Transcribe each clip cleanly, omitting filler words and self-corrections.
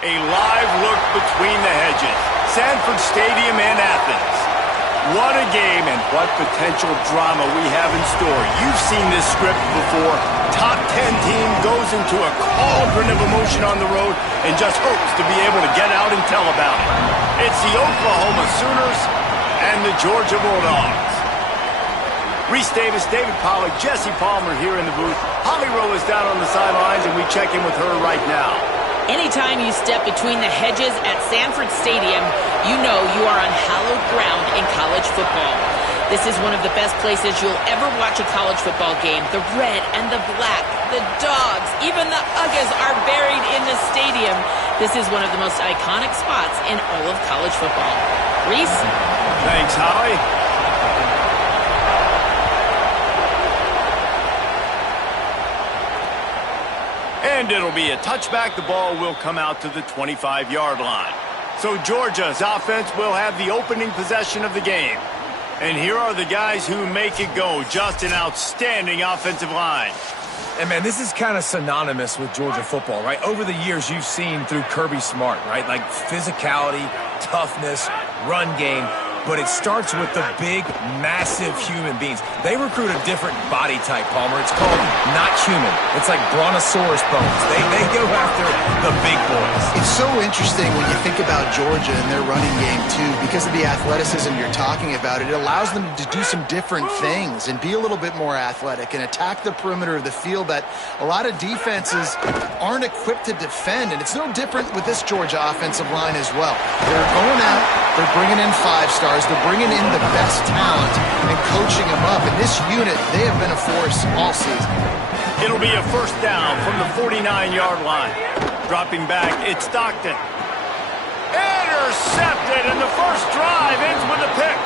A live look between the hedges. Sanford Stadium and Athens. What a game and what potential drama we have in store. You've seen this script before. Top 10 team goes into a cauldron of emotion on the road and just hopes to be able to get out and tell about it. It's the Oklahoma Sooners and the Georgia Bulldogs. Reese Davis, David Pollack, Jesse Palmer here in the booth. Holly Rowe is down on the sidelines, and we check in with her right now. Anytime you step between the hedges at Sanford Stadium, you know you are on hallowed ground in college football. This is one of the best places you'll ever watch a college football game. The red and the black, the dogs, even the Uggas are buried in the stadium. This is one of the most iconic spots in all of college football. Reese? Thanks, Holly. And it'll be a touchback. The ball will come out to the 25-yard line. So Georgia's offense will have the opening possession of the game. And here are the guys who make it go. Just an outstanding offensive line. And, man, this is kind of synonymous with Georgia football, right? Over the years, you've seen through Kirby Smart, right? Like physicality, toughness, run game. But it starts with the big, massive human beings. They recruit a different body type, Palmer. It's called not human. It's like brontosaurus bones. They go after the big boys. It's so interesting when you think about Georgia and their running game, too, because of the athleticism you're talking about. It allows them to do some different things and be a little bit more athletic and attack the perimeter of the field that a lot of defenses aren't equipped to defend. And it's no different with this Georgia offensive line as well. They're going out, they're bringing in 5-stars. They're bringing in the best talent and coaching them up. In this unit, they have been a force all season. It'll be a first down from the 49-yard line. Dropping back, it's Stockton. Intercepted, and the first drive ends with a pick.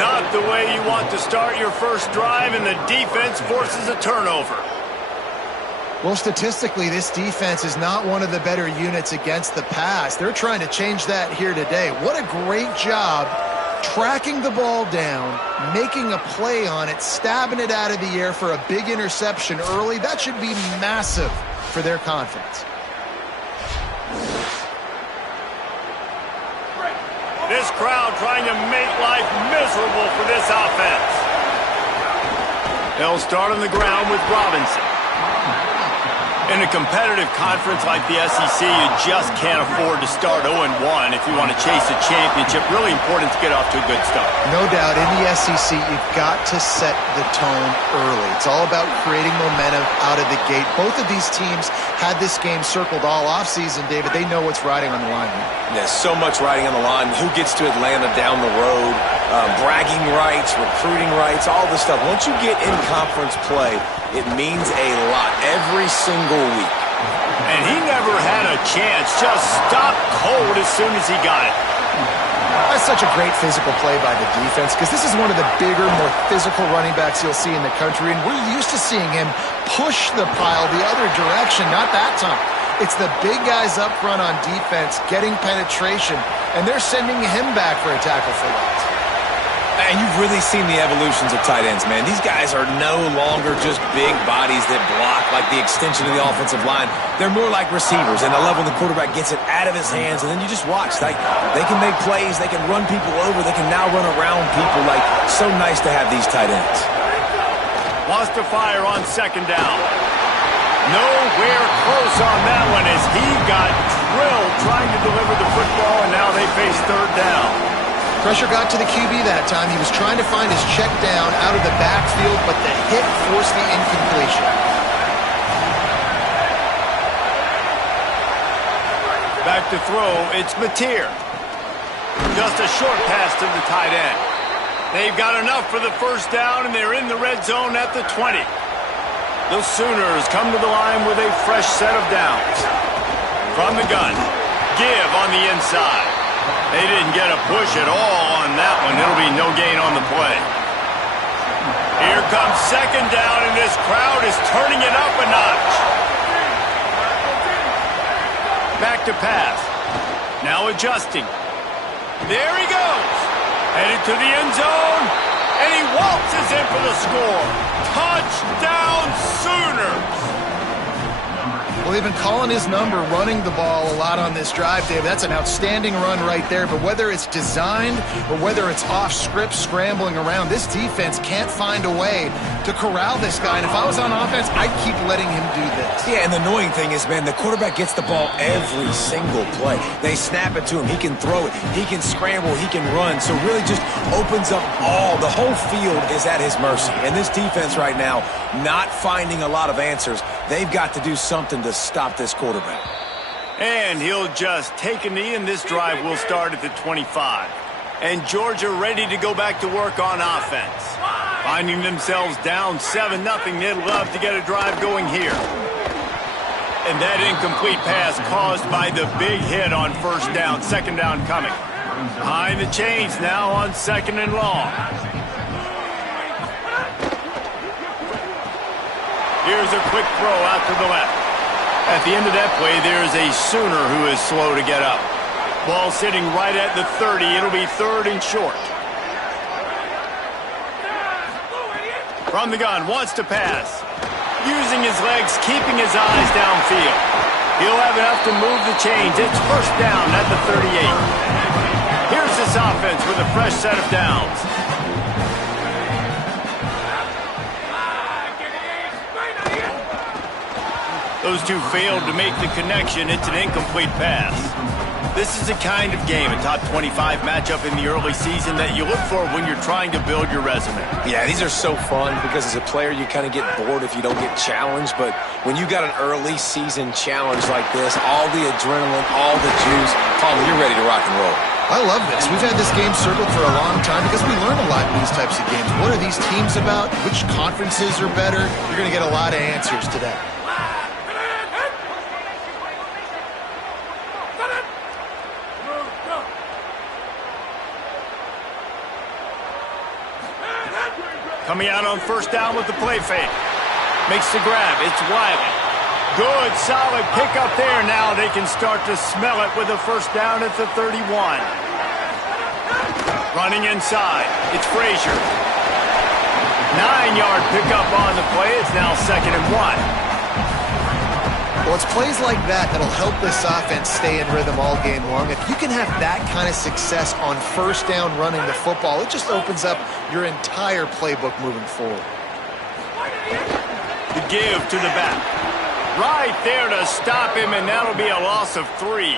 Not the way you want to start your first drive, and the defense forces a turnover. Well, statistically, this defense is not one of the better units against the pass. They're trying to change that here today. What a great job tracking the ball down, making a play on it, stabbing it out of the air for a big interception early. That should be massive for their confidence. This crowd trying to make life miserable for this offense. They'll start on the ground with Robinson. In a competitive conference like the SEC, you just can't afford to start 0-1 if you want to chase a championship. Really important to get off to a good start. No doubt, in the SEC, you've got to set the tone early. It's all about creating momentum out of the gate. Both of these teams had this game circled all offseason, David. They know what's riding on the line here. There's so much riding on the line. Who gets to Atlanta down the road? Bragging rights, recruiting rights, all this stuff. Once you get in conference play, it means a lot every single week. And he never had a chance. Just stopped cold as soon as he got it. That's such a great physical play by the defense because this is one of the bigger, more physical running backs you'll see in the country, and we're used to seeing him push the pile the other direction. Not that time. It's the big guys up front on defense getting penetration, and they're sending him back for a tackle for loss. And you've really seen the evolutions of tight ends, man. These guys are no longer just big bodies that block like the extension of the offensive line. They're more like receivers, and I love when the quarterback gets it out of his hands, and then you just watch. Like, they can make plays, they can run people over, they can now run around people. Like, so nice to have these tight ends. Wants to fire on second down. Nowhere close on that one as he got drilled trying to deliver the football, and now they face third down. Pressure got to the QB that time. He was trying to find his check down out of the backfield, but the hit forced the incompletion. Back to throw, it's Mateer. Just a short pass to the tight end. They've got enough for the first down, and they're in the red zone at the 20. The Sooners come to the line with a fresh set of downs. From the gun, give on the inside. They didn't get a push at all on that one. It'll be no gain on the play. Here comes second down, and this crowd is turning it up a notch. Back to pass. Now adjusting. There he goes. Headed to the end zone, and he waltzes in for the score. Touchdown, Sooners! Well, they've been calling his number, running the ball a lot on this drive, David. That's an outstanding run right there. But whether it's designed or whether it's off script, scrambling around, this defense can't find a way to corral this guy. And if I was on offense, I'd keep letting him do this. Yeah, and the annoying thing is, man, the quarterback gets the ball every single play. They snap it to him. He can throw it. He can scramble. He can run. So really just opens up the whole field is at his mercy. And this defense right now, not finding a lot of answers. They've got to do something to stop this quarterback. And he'll just take a knee, and this drive will start at the 25. And Georgia ready to go back to work on offense. Finding themselves down 7-0, they'd love to get a drive going here. And that incomplete pass caused by the big hit on first down, second down coming. Behind the chains now on second and long. Here's a quick throw out to the left. At the end of that play, there's a Sooner who is slow to get up. Ball sitting right at the 30. It'll be third and short. From the gun, wants to pass. Using his legs, keeping his eyes downfield. He'll have enough to move the chains. It's first down at the 38. Here's this offense with a fresh set of downs. Those two failed to make the connection. It's an incomplete pass. This is the kind of game, a top 25 matchup in the early season, that you look for when you're trying to build your resume. Yeah, these are so fun because as a player, you kind of get bored if you don't get challenged. But when you got an early season challenge like this, all the adrenaline, all the juice, Paul, you're ready to rock and roll. I love this. We've had this game circled for a long time because we learn a lot in these types of games. What are these teams about? Which conferences are better? You're going to get a lot of answers today. Coming out on first down with the play fake. Makes the grab. It's Wiley. Good, solid pickup there. Now they can start to smell it with a first down at the 31. Running inside. It's Frazier. 9-yard pickup on the play. It's now second and 1. Well, it's plays like that that'll help this offense stay in rhythm all game long. If you can have that kind of success on first down running the football, it just opens up your entire playbook moving forward. The give to the back. Right there to stop him, and that'll be a loss of 3.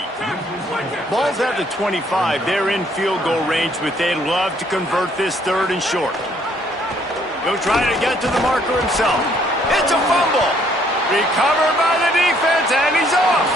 Ball's at the 25. They're in field goal range, but they'd love to convert this third and short. He'll try to get to the marker himself. It's a fumble. Recovered by the defense, and he's off.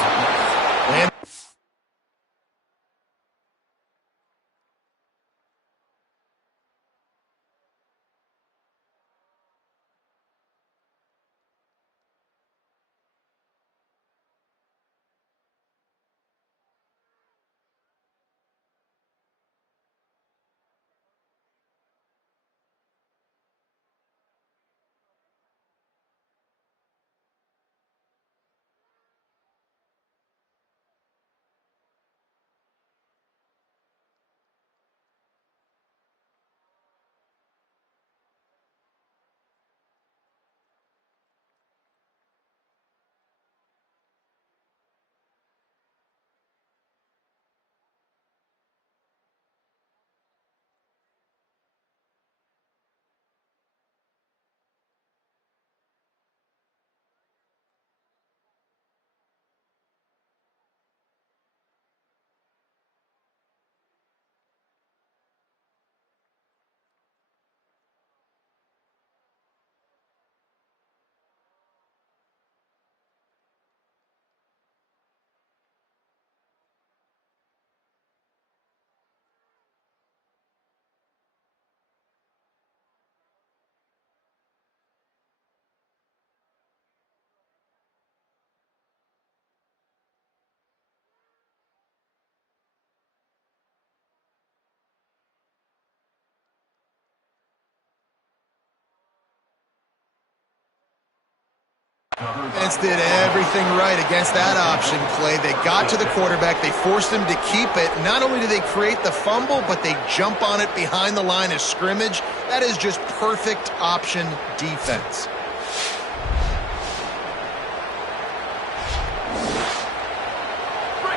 Defense did everything right against that option play. They got to the quarterback. They forced him to keep it. Not only do they create the fumble, but they jump on it behind the line of scrimmage. That is just perfect option defense.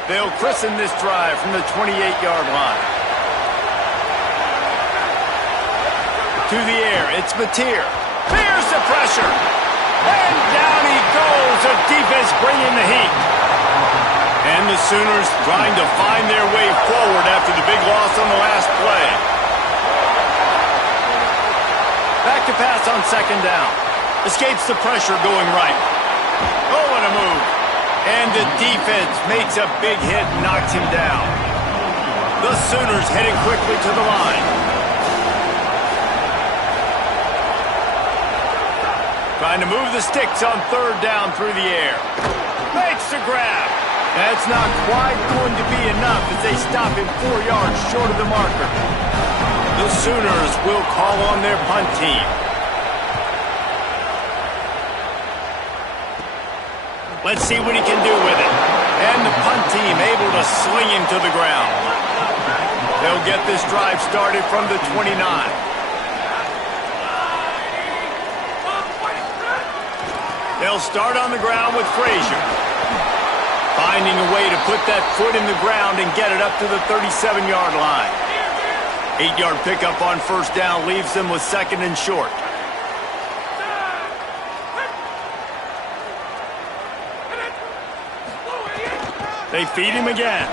They'll christen this drive from the 28-yard line. To the air, it's Mateer. Fears the pressure. And down he goes. The defense bringing the heat. And the Sooners trying to find their way forward after the big loss on the last play. Back to pass on second down. Escapes the pressure going right. Oh, and a move. And the defense makes a big hit and knocks him down. The Sooners heading quickly to the line. Trying to move the sticks on third down through the air. Makes the grab. That's not quite going to be enough as they stop him 4 yards short of the marker. The Sooners will call on their punt team. Let's see what he can do with it. And the punt team able to sling him to the ground. They'll get this drive started from the 29. They'll start on the ground with Frazier. Finding a way to put that foot in the ground and get it up to the 37-yard line. 8-yard pickup on first down leaves them with second and short. They feed him again.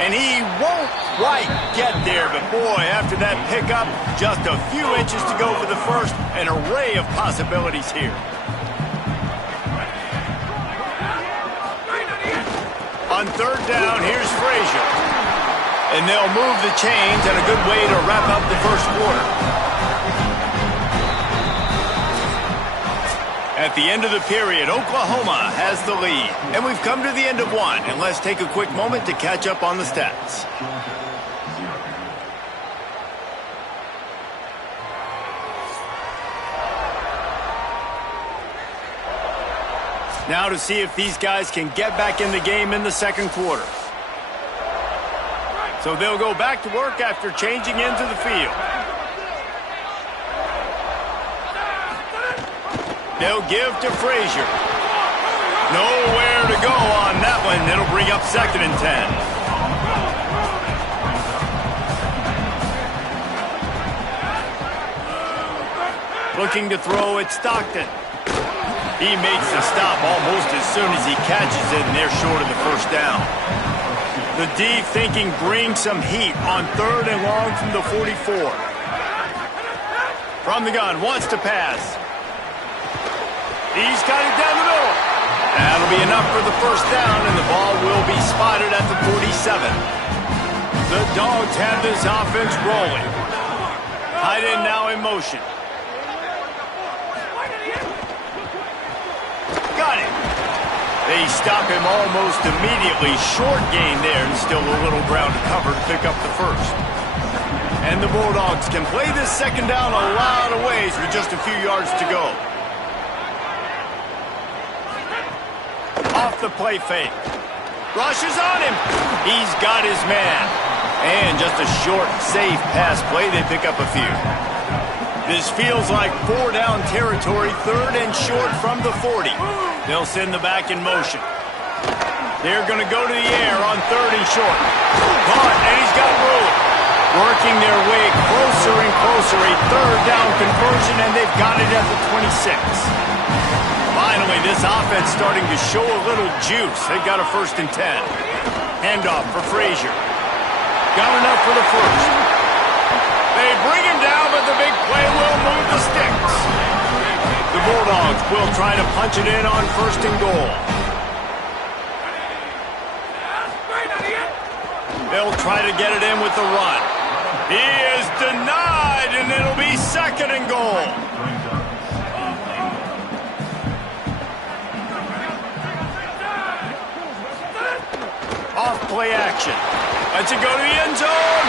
And he won't quite get there, but boy, after that pickup, just a few inches to go for the first. An array of possibilities here. On third down, here's Frazier. And they'll move the chains, and a good way to wrap up the first quarter. At the end of the period, Oklahoma has the lead. And we've come to the end of one, and let's take a quick moment to catch up on the stats. Now to see if these guys can get back in the game in the second quarter. So they'll go back to work after changing into the field. They'll give to Frazier. Nowhere to go on that one. It'll bring up second and 10. Looking to throw at Stockton. He makes the stop almost as soon as he catches it, and they're short of the first down. The D thinking bring some heat on third and long from the 44. From the gun, wants to pass. He's got it down the middle. That'll be enough for the first down, and the ball will be spotted at the 47. The Dogs have this offense rolling. Tight end now in motion. Got it. They stop him almost immediately. Short gain there, and still a little ground to cover to pick up the first. And the Bulldogs can play this second down a lot of ways with just a few yards to go. Off the play fake. Rushes on him. He's got his man. And just a short, safe pass play. They pick up a few. This feels like 4-down territory, third and short from the 40. They'll send the back in motion. They're going to go to the air on third and short. Caught, and he's got room. Working their way closer and closer. A third down conversion, and they've got it at the 26. Finally, this offense starting to show a little juice. They've got a first and 10. Handoff for Frazier. Got enough for the first. They bring him down, but the big play will move the sticks. The Bulldogs will try to punch it in on first and goal. They'll try to get it in with the run. He is denied, and it'll be second and goal. Off play action. Lets it go to the end zone.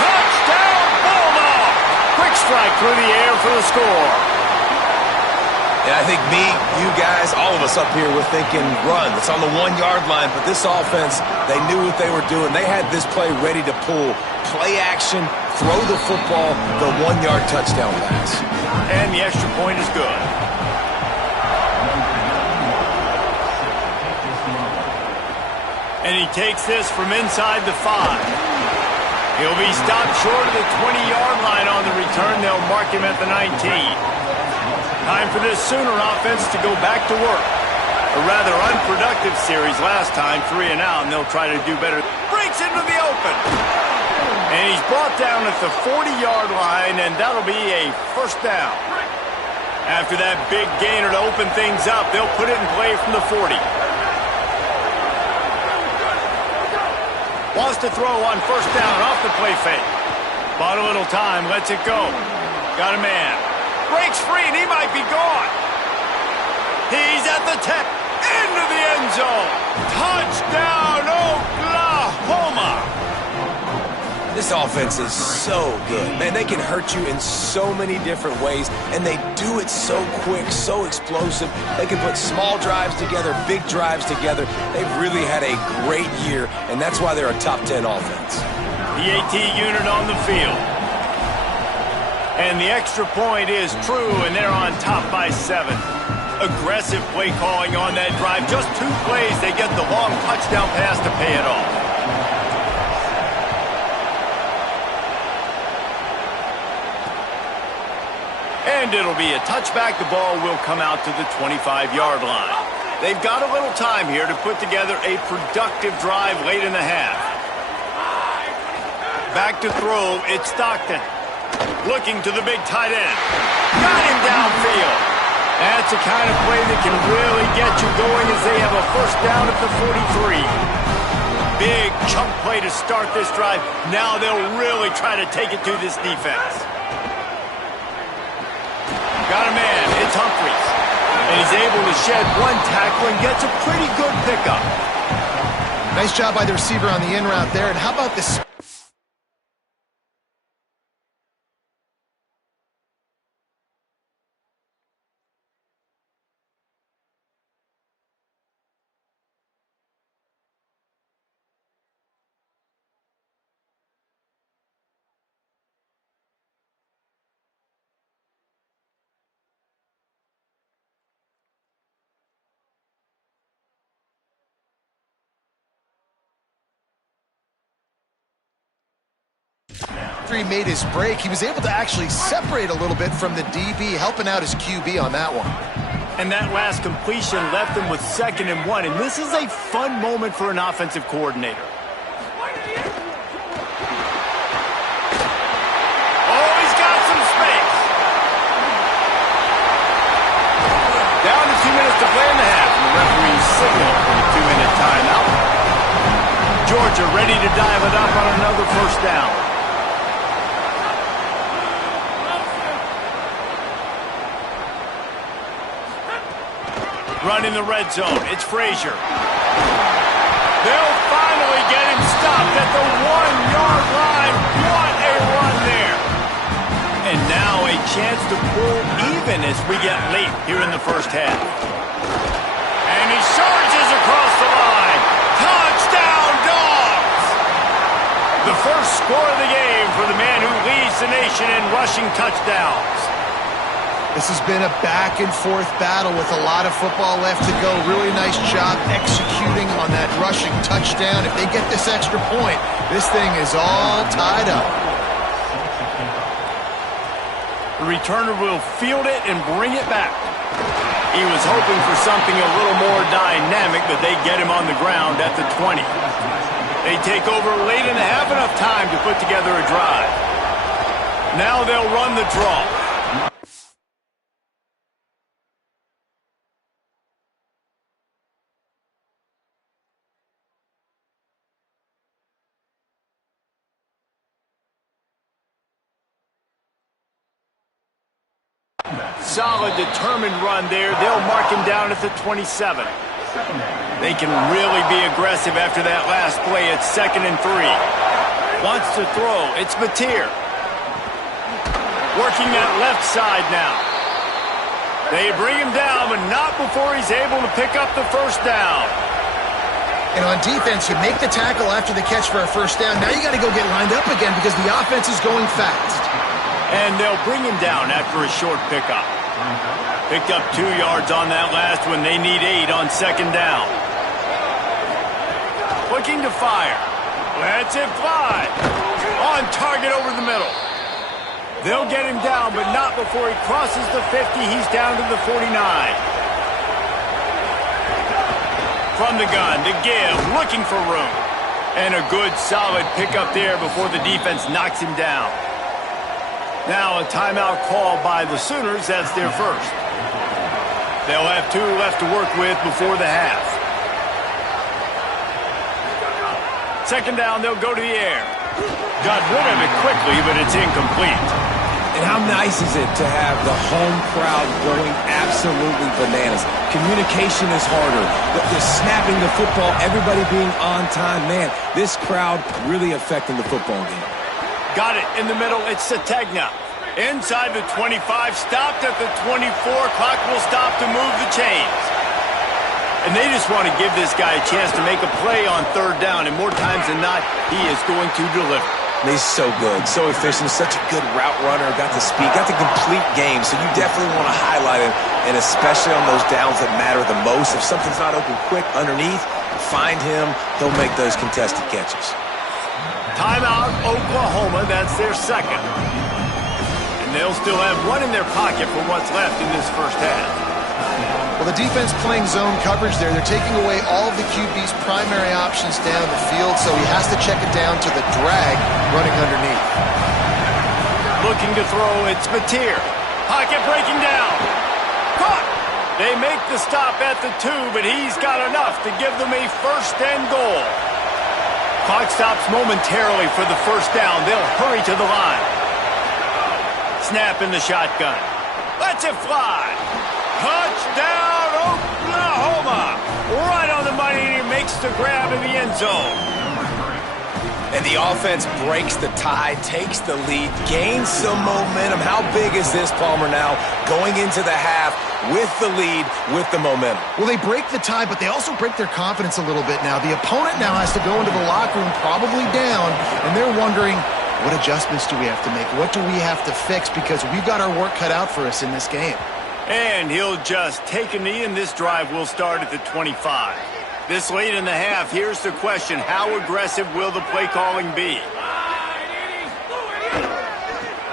Touchdown, Bulldog! Quick strike through the air for the score. And I think me, you guys, all of us up here were thinking run. It's on the 1-yard line, but this offense, they knew what they were doing. They had this play ready to pull. Play action, throw the football, the 1-yard touchdown pass. And the extra point is good. And he takes this from inside the 5. He'll be stopped short of the 20-yard line on the return. They'll mark him at the 19. Time for this Sooner offense to go back to work. A rather unproductive series last time, 3 and out, and they'll try to do better. Breaks into the open. And he's brought down at the 40-yard line, and that'll be a first down. After that big gainer to open things up, they'll put it in play from the 40. Wants to throw on first down off the play fake. Bought a little time, lets it go. Got a man. Breaks free, and he might be gone. He's at the 10. Into the end zone. Touchdown, Oklahoma. This offense is so good. Man, they can hurt you in so many different ways, and they do it so quick, so explosive. They can put small drives together, big drives together. They've really had a great year, and that's why they're a top 10 offense. The AT unit on the field. And the extra point is true, and they're on top by 7. Aggressive play calling on that drive. Just 2 plays, they get the long touchdown pass to pay it off. And it'll be a touchback. The ball will come out to the 25-yard line. They've got a little time here to put together a productive drive late in the half. Back to throw, it's Stockton. Looking to the big tight end. Got him downfield. That's the kind of play that can really get you going as they have a first down at the 43. Big chunk play to start this drive. Now they'll really try to take it to this defense. Got a man, it's Humphries. And he's able to shed 1 tackle and gets a pretty good pickup. Nice job by the receiver on the in route there. And how about this? After he made his break, he was able to actually separate a little bit from the DB, helping out his QB on that one. And that last completion left him with 2nd and 1, and this is a fun moment for an offensive coordinator. Oh, he's got some space. Down to 2 minutes to play in the half, and the referee signal for the 2-minute timeout. Georgia ready to dial it up on another first down. Run in the red zone. It's Frazier. They'll finally get him stopped at the 1-yard line. What a run there. And now a chance to pull even as we get late here in the first half. And he surges across the line. Touchdown, Dogs! The first score of the game for the man who leads the nation in rushing touchdowns. This has been a back-and-forth battle with a lot of football left to go. Really nice job executing on that rushing touchdown. If they get this extra point, this thing is all tied up. The returner will field it and bring it back. He was hoping for something a little more dynamic, but they get him on the ground at the 20. They take over late in the half, enough time to put together a drive. Now they'll run the draw. Solid, determined run there. They'll mark him down at the 27. They can really be aggressive after that last play. It's 2nd and 3. Wants to throw. It's Mateer. Working that left side now. They bring him down, but not before he's able to pick up the first down. And on defense, you make the tackle after the catch for a first down. Now you got to go get lined up again because the offense is going fast. And they'll bring him down after a short pickup. Picked up 2 yards on that last one. They need 8 on 2nd down. Looking to fire. Lets it fly. On target over the middle. They'll get him down, but not before he crosses the 50. He's down to the 49. From the gun to give, looking for room. And a good, solid pickup there before the defense knocks him down. Now a timeout called by the Sooners. That's their first. They'll have 2 left to work with before the half. Second down, they'll go to the air. Got rid of it quickly, but it's incomplete. And how nice is it to have the home crowd going absolutely bananas? Communication is harder. They're snapping the football, everybody being on time. Man, this crowd really affecting the football game. Got it in the middle. It's Sategna. Inside the 25, stopped at the 24. Clock will stop to move the chains. And they just want to give this guy a chance to make a play on third down. And more times than not, he is going to deliver. He's so good, so efficient, such a good route runner, got the speed, got the complete game, so you definitely want to highlight him, and especially on those downs that matter the most. If something's not open quick underneath, find him, he'll make those contested catches. Timeout, Oklahoma, that's their second. And they'll still have 1 in their pocket for what's left in this first half. Well, the defense playing zone coverage there. They're taking away all of the QB's primary options down the field, so he has to check it down to the drag running underneath. Looking to throw, it's Mateer. Pocket breaking down. Caught! They make the stop at the 2, but he's got enough to give them a first and goal. Clock stops momentarily for the first down. They'll hurry to the line. Snap in the shotgun. Lets it fly. Touchdown, Oklahoma! Right on the money, and he makes the grab in the end zone. And the offense breaks the tie, takes the lead, gains some momentum. How big is this, Palmer, now going into the half with the lead, with the momentum? Well, they break the tie, but they also break their confidence a little bit now. The opponent now has to go into the locker room, probably down, and they're wondering, what adjustments do we have to make? What do we have to fix? Because we've got our work cut out for us in this game. And he'll just take a knee, and this drive will start at the 25. This late in the half, here's the question. How aggressive will the play calling be?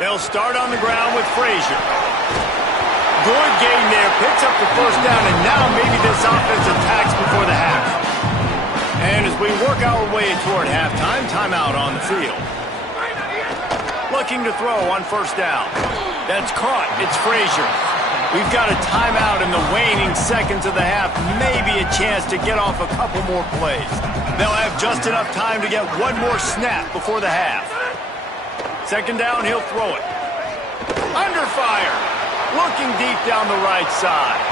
They'll start on the ground with Frazier. Good gain there, picks up the first down, and now maybe this offense attacks before the half. And as we work our way toward halftime, timeout on the field. Looking to throw on first down. That's caught. It's Frazier. We've got a timeout in the waning seconds of the half. Maybe a chance to get off a couple more plays. They'll have just enough time to get 1 more snap before the half. Second down, he'll throw it. Under fire. Looking deep down the right side.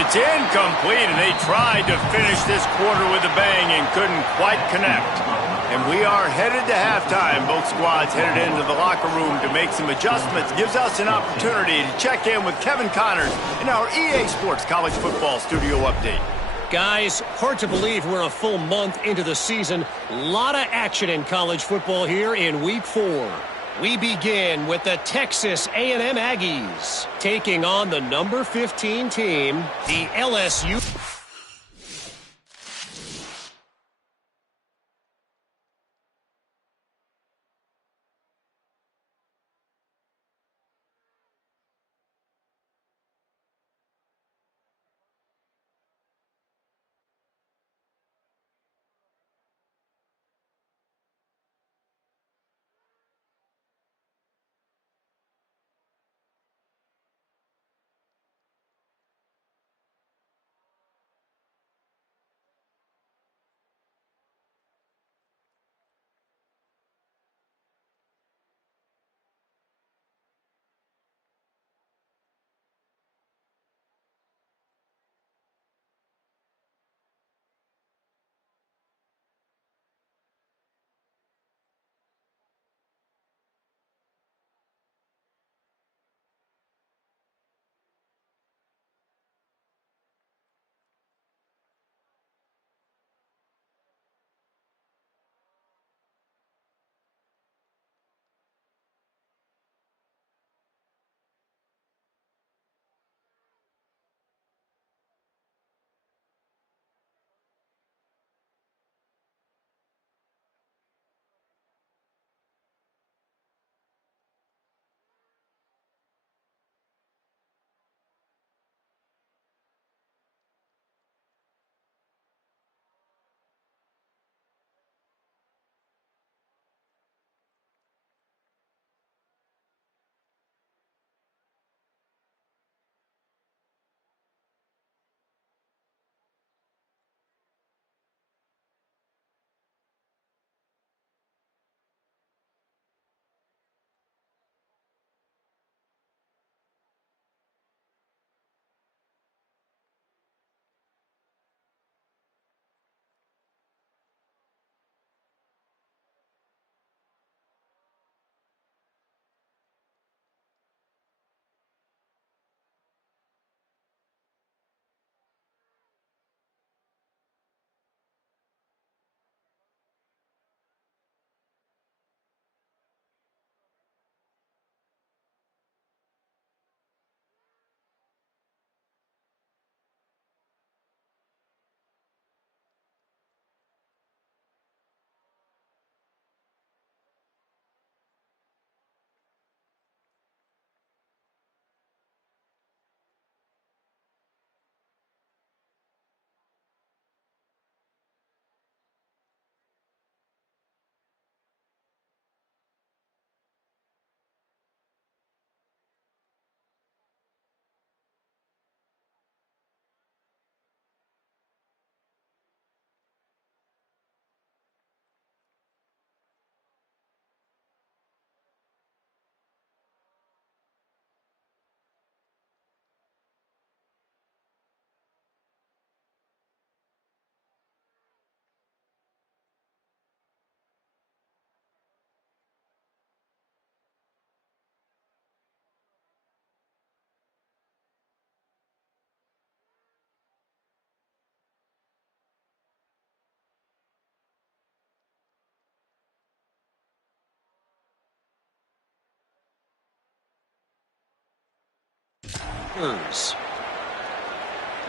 It's incomplete, and they tried to finish this quarter with a bang and couldn't quite connect. And we are headed to halftime. Both squads headed into the locker room to make some adjustments. Gives us an opportunity to check in with Kevin Connors in our EA Sports College Football Studio Update. Guys, hard to believe we're a full month into the season. A lot of action in college football here in Week 4. We begin with the Texas A&M Aggies taking on the number 15 team, the LSU.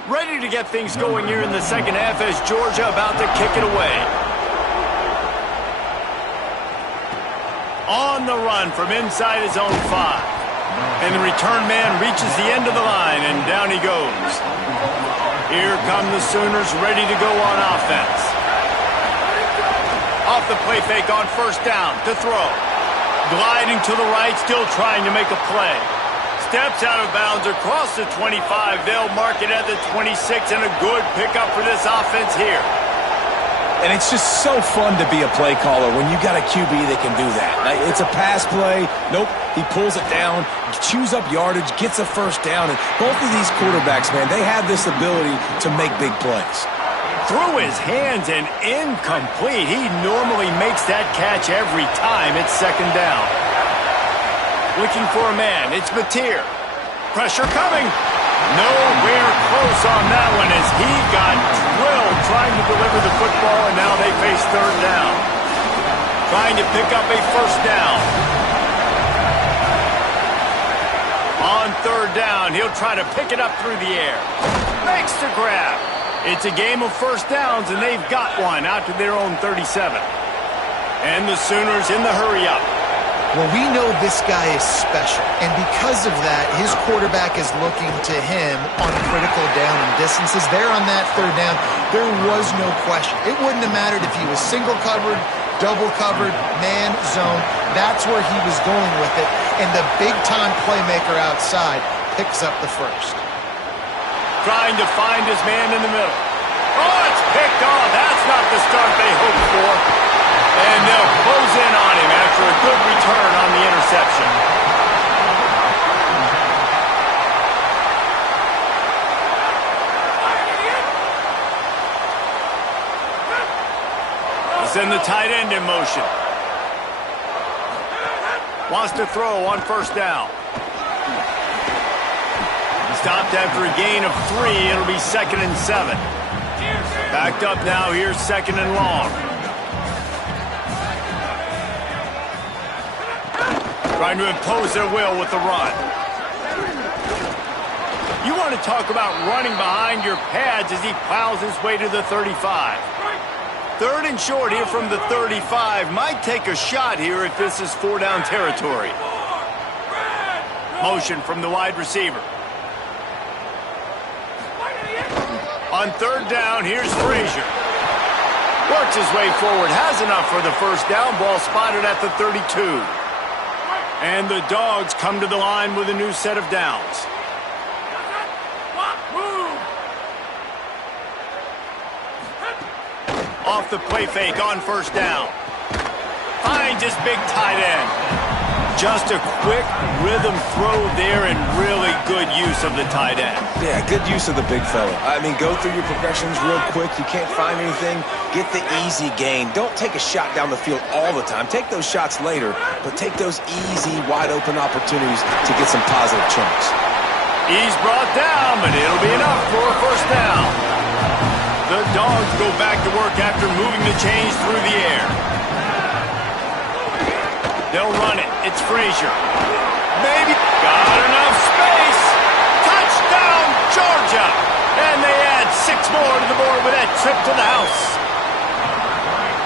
Ready to get things going here in the second half as Georgia about to kick it away. On the run from inside his own 5. And the return man reaches the end of the line, and down he goes. Here come the Sooners ready to go on offense. Off the play fake on first down to throw. Gliding to the right, still trying to make a play. Steps out of bounds across the 25. They'll mark it at the 26, and a good pickup for this offense here. And it's just so fun to be a play caller when you got a QB that can do that. Like, it's a pass play. Nope, he pulls it down, chews up yardage, gets a first down. And both of these quarterbacks, man, they have this ability to make big plays. Through his hands and incomplete. He normally makes that catch every time. It's second down. Looking for a man. It's Mateer. Pressure coming. Nowhere close on that one as he got drilled trying to deliver the football, and now they face third down. Trying to pick up a first down. On third down, he'll try to pick it up through the air. Makes the grab. It's a game of first downs, and they've got one out to their own 37. And the Sooners in the hurry-up. Well, we know this guy is special, and because of that, his quarterback is looking to him on critical down and distances. There on that third down, there was no question. It wouldn't have mattered if he was single covered, double covered, man, zone. That's where he was going with it, and the big-time playmaker outside picks up the first. Trying to find his man in the middle. Oh, it's picked off. That's not the start they hoped for. And they'll close in on him after a good return on the interception. He'll send the tight end in motion. Wants to throw on first down. Stopped after a gain of 3. It'll be 2nd and 7. Backed up now. Here's 2nd and long. Trying to impose their will with the run. You want to talk about running behind your pads as he plows his way to the 35. 3rd and short here from the 35. Might take a shot here if this is 4-down territory. Motion from the wide receiver. On 3rd down, here's Frazier. Works his way forward, has enough for the first down. Ball spotted at the 32. And the Dogs come to the line with a new set of downs. Off the play fake on first down. Finds his big tight end. Just a quick rhythm throw there and really good use of the tight end. Yeah, good use of the big fella. I mean, go through your progressions real quick. You can't find anything. Get the easy gain. Don't take a shot down the field all the time. Take those shots later, but take those easy, wide-open opportunities to get some positive chunks. He's brought down, but it'll be enough for a first down. The Dogs go back to work after moving the chains through the air. They'll run it. It's Frazier. Maybe got enough space. Touchdown, Georgia. And they add 6 more to the board with that trip to the house.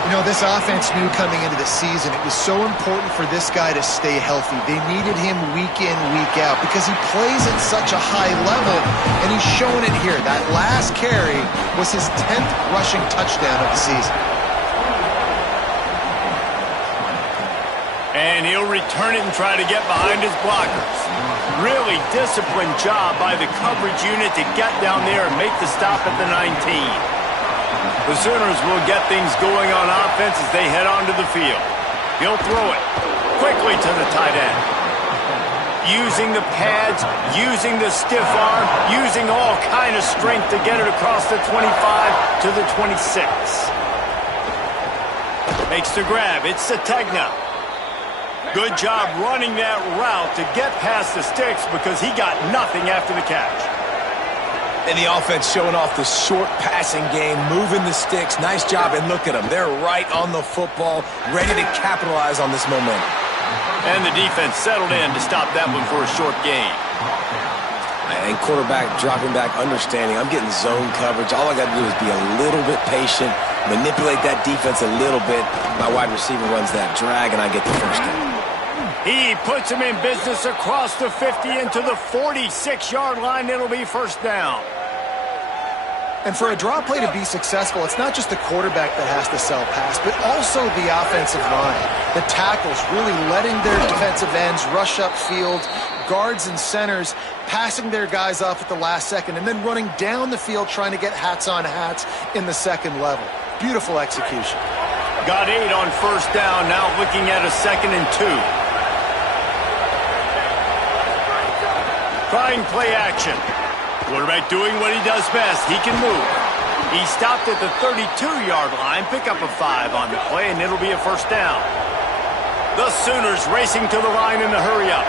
You know, this offense knew coming into the season it was so important for this guy to stay healthy. They needed him week in, week out because he plays at such a high level, and he's shown it here. That last carry was his 10th rushing touchdown of the season. And he'll return it and try to get behind his blockers. Really disciplined job by the coverage unit to get down there and make the stop at the 19. The Sooners will get things going on offense as they head onto the field. He'll throw it quickly to the tight end. Using the pads, using the stiff arm, using all kind of strength to get it across the 25 to the 26. Makes the grab. It's Sategna. Good job running that route to get past the sticks because he got nothing after the catch. And the offense showing off the short passing game, moving the sticks. Nice job, and look at them. They're right on the football, ready to capitalize on this momentum. And the defense settled in to stop that one for a short gain. and quarterback dropping back, understanding I'm getting zone coverage. All I got to do is be a little bit patient, manipulate that defense a little bit. My wide receiver runs that drag, and I get the first down. He puts him in business across the 50 into the 46-yard line. It'll be first down. And for a draw play to be successful, it's not just the quarterback that has to sell pass, but also the offensive line. The tackles really letting their defensive ends rush upfield, guards and centers passing their guys off at the last second, and then running down the field trying to get hats on hats in the second level. Beautiful execution. Got 8 on first down, now looking at a 2nd and 2. Trying play action. Quarterback doing what he does best. He can move. He stopped at the 32-yard line. Pick up a 5 on the play, and it'll be a first down. The Sooners racing to the line in the hurry-up.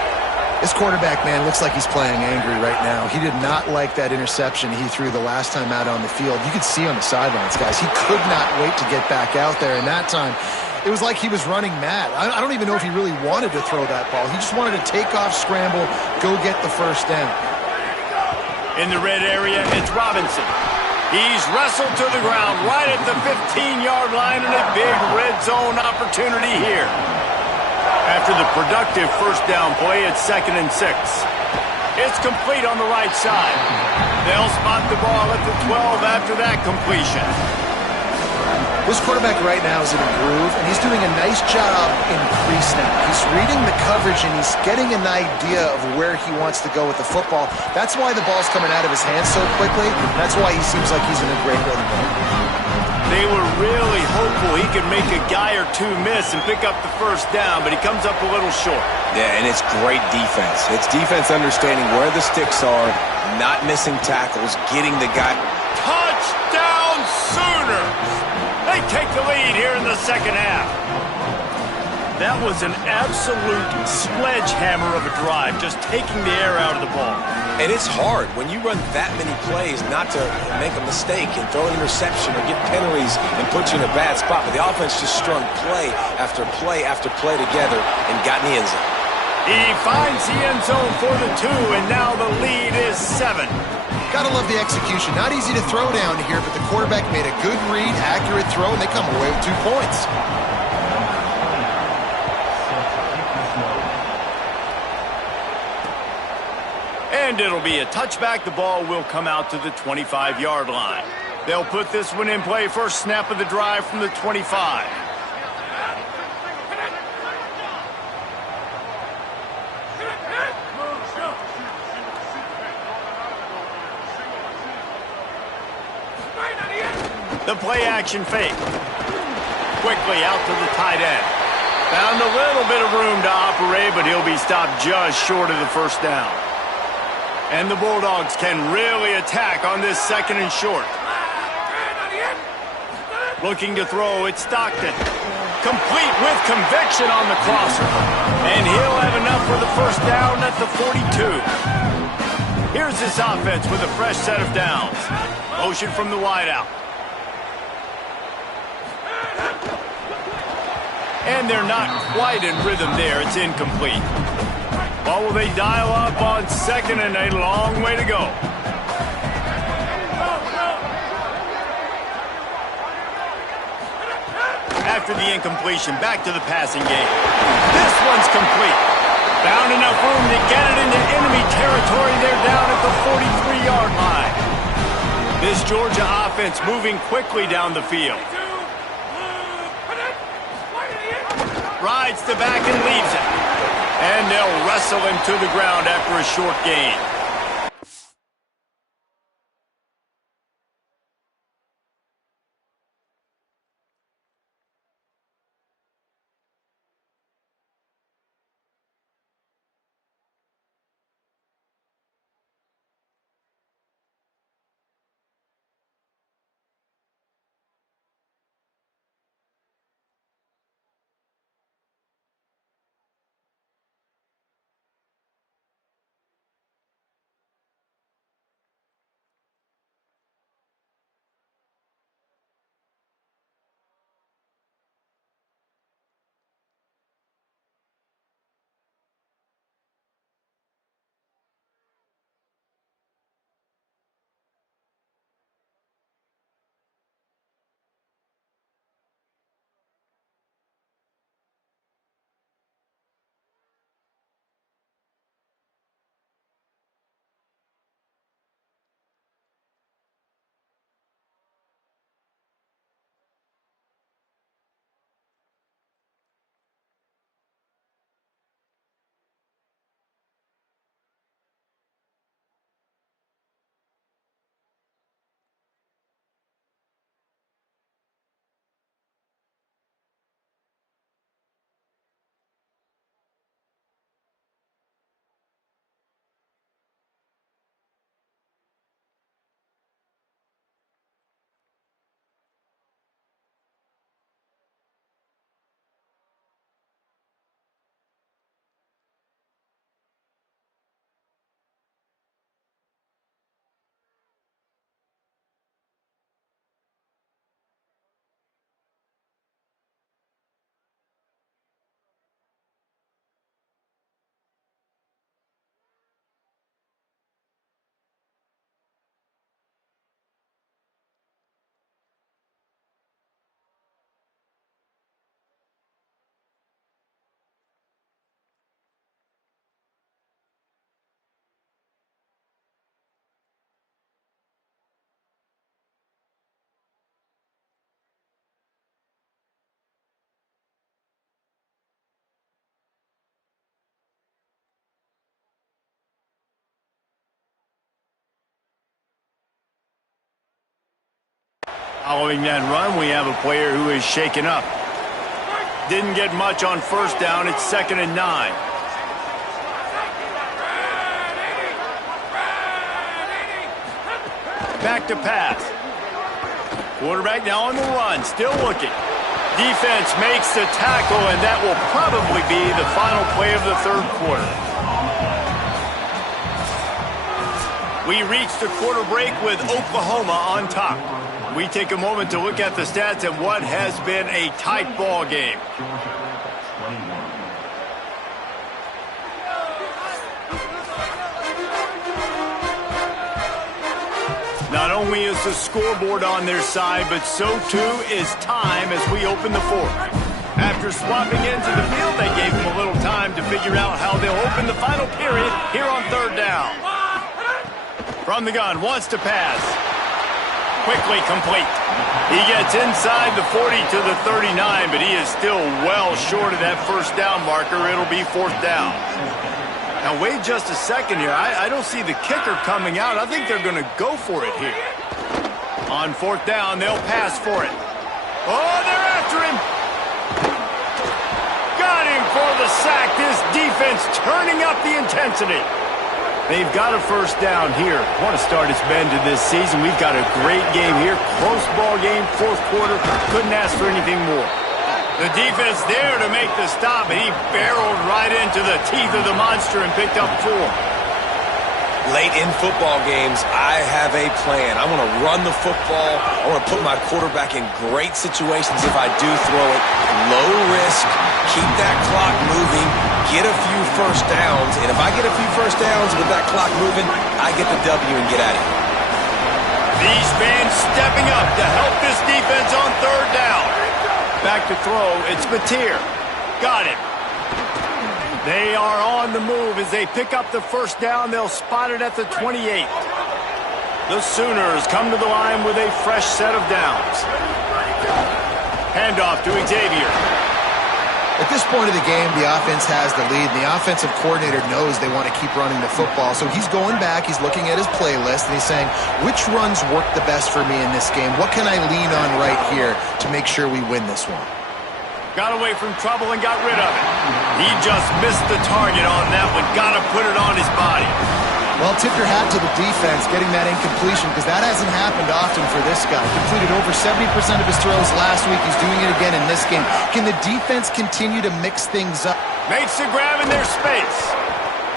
This quarterback, man, looks like he's playing angry right now. He did not like that interception he threw the last time out on the field. You could see on the sidelines, guys. He could not wait to get back out there, and that time it was like he was running mad. I don't even know if he really wanted to throw that ball. He just wanted to take off, scramble, go get the first down. In the red area, it's Robinson. He's wrestled to the ground right at the 15-yard line, and a big red zone opportunity here. After the productive first down play, it's 2nd and 6. It's complete on the right side. They'll spot the ball at the 12 after that completion. This quarterback right now is in a groove, and he's doing a nice job in pre-snap. He's reading the coverage, and he's getting an idea of where he wants to go with the football. That's why the ball's coming out of his hands so quickly. That's why he seems like he's in a great rhythm. They were really hopeful he could make a guy or two miss and pick up the first down, but he comes up a little short. Yeah, and it's great defense. It's defense understanding where the sticks are, not missing tackles, getting the guy. Touchdown Sooners! They take the lead here in the second half. That was an absolute sledgehammer of a drive, just taking the air out of the ball. And it's hard when you run that many plays not to make a mistake and throw an interception or get penalties and put you in a bad spot. But the offense just strung play after play after play together and got in the end zone. He finds the end zone for the 2, and now the lead is 7. Gotta love the execution. Not easy to throw down here, but the quarterback made a good read, accurate throw, and they come away with 2 points. And it'll be a touchback. The ball will come out to the 25-yard line. They'll put this one in play. First snap of the drive from the 25. The play-action fake. Quickly out to the tight end. Found a little bit of room to operate, but he'll be stopped just short of the first down. And the Bulldogs can really attack on this 2nd and short. Looking to throw, it's Stockton. Complete with conviction on the crosser. And he'll have enough for the first down at the 42. Here's this offense with a fresh set of downs. Motion from the wideout. And they're not quite in rhythm there. It's incomplete. Or will they dial up on 2nd and a long way to go? After the incompletion, back to the passing game. This one's complete. Found enough room to get it into enemy territory. They're down at the 43-yard line. This Georgia offense moving quickly down the field. Rides the back and leaves it. And they'll wrestle him to the ground after a short gain. Following that run, we have a player who is shaken up. Didn't get much on first down. It's 2nd and 9. Back to pass. Quarterback now on the run, still looking. Defense makes the tackle, and that will probably be the final play of the third quarter. We reach the quarter break with Oklahoma on top. We take a moment to look at the stats of what has been a tight ball game. Not only is the scoreboard on their side, but so too is time as we open the fourth. After swapping into the field, they gave them a little time to figure out how they'll open the final period here on third down. From the gun, wants to pass. Quickly complete. He gets inside the 40 to the 39, but he is still well short of that first down marker. It'll be 4th down. Now, wait just a second here. I don't see the kicker coming out. I think they're going to go for it here. On 4th down, they'll pass for it. Oh, they're after him. Got him for the sack. This defense turning up the intensity. They've got a first down here. What a start it's been to this season. We've got a great game here. Close ball game, 4th quarter. Couldn't ask for anything more. The defense there to make the stop, and he barreled right into the teeth of the monster and picked up 4. Late in football games, I have a plan. I want to run the football. I want to put my quarterback in great situations if I do throw it. Low risk, keep that clock moving, get a few first downs. And if I get a few first downs with that clock moving, I get the W and get out of here. These fans stepping up to help this defense on third down. Back to throw, it's Mateer. Got it. They are on the move as they pick up the first down. They'll spot it at the 28. The Sooners come to the line with a fresh set of downs. Handoff to Xavier. At this point of the game, the offense has the lead, and the offensive coordinator knows they want to keep running the football. So he's going back, he's looking at his playlist, and he's saying, which runs work the best for me in this game? What can I lean on right here to make sure we win this one? Got away from trouble and got rid of it. He just missed the target on that one. Got to put it on his body. Well, tip your hat to the defense getting that incompletion, because that hasn't happened often for this guy. Completed over 70% of his throws last week. He's doing it again in this game. Can the defense continue to mix things up? Makes the grab in their space.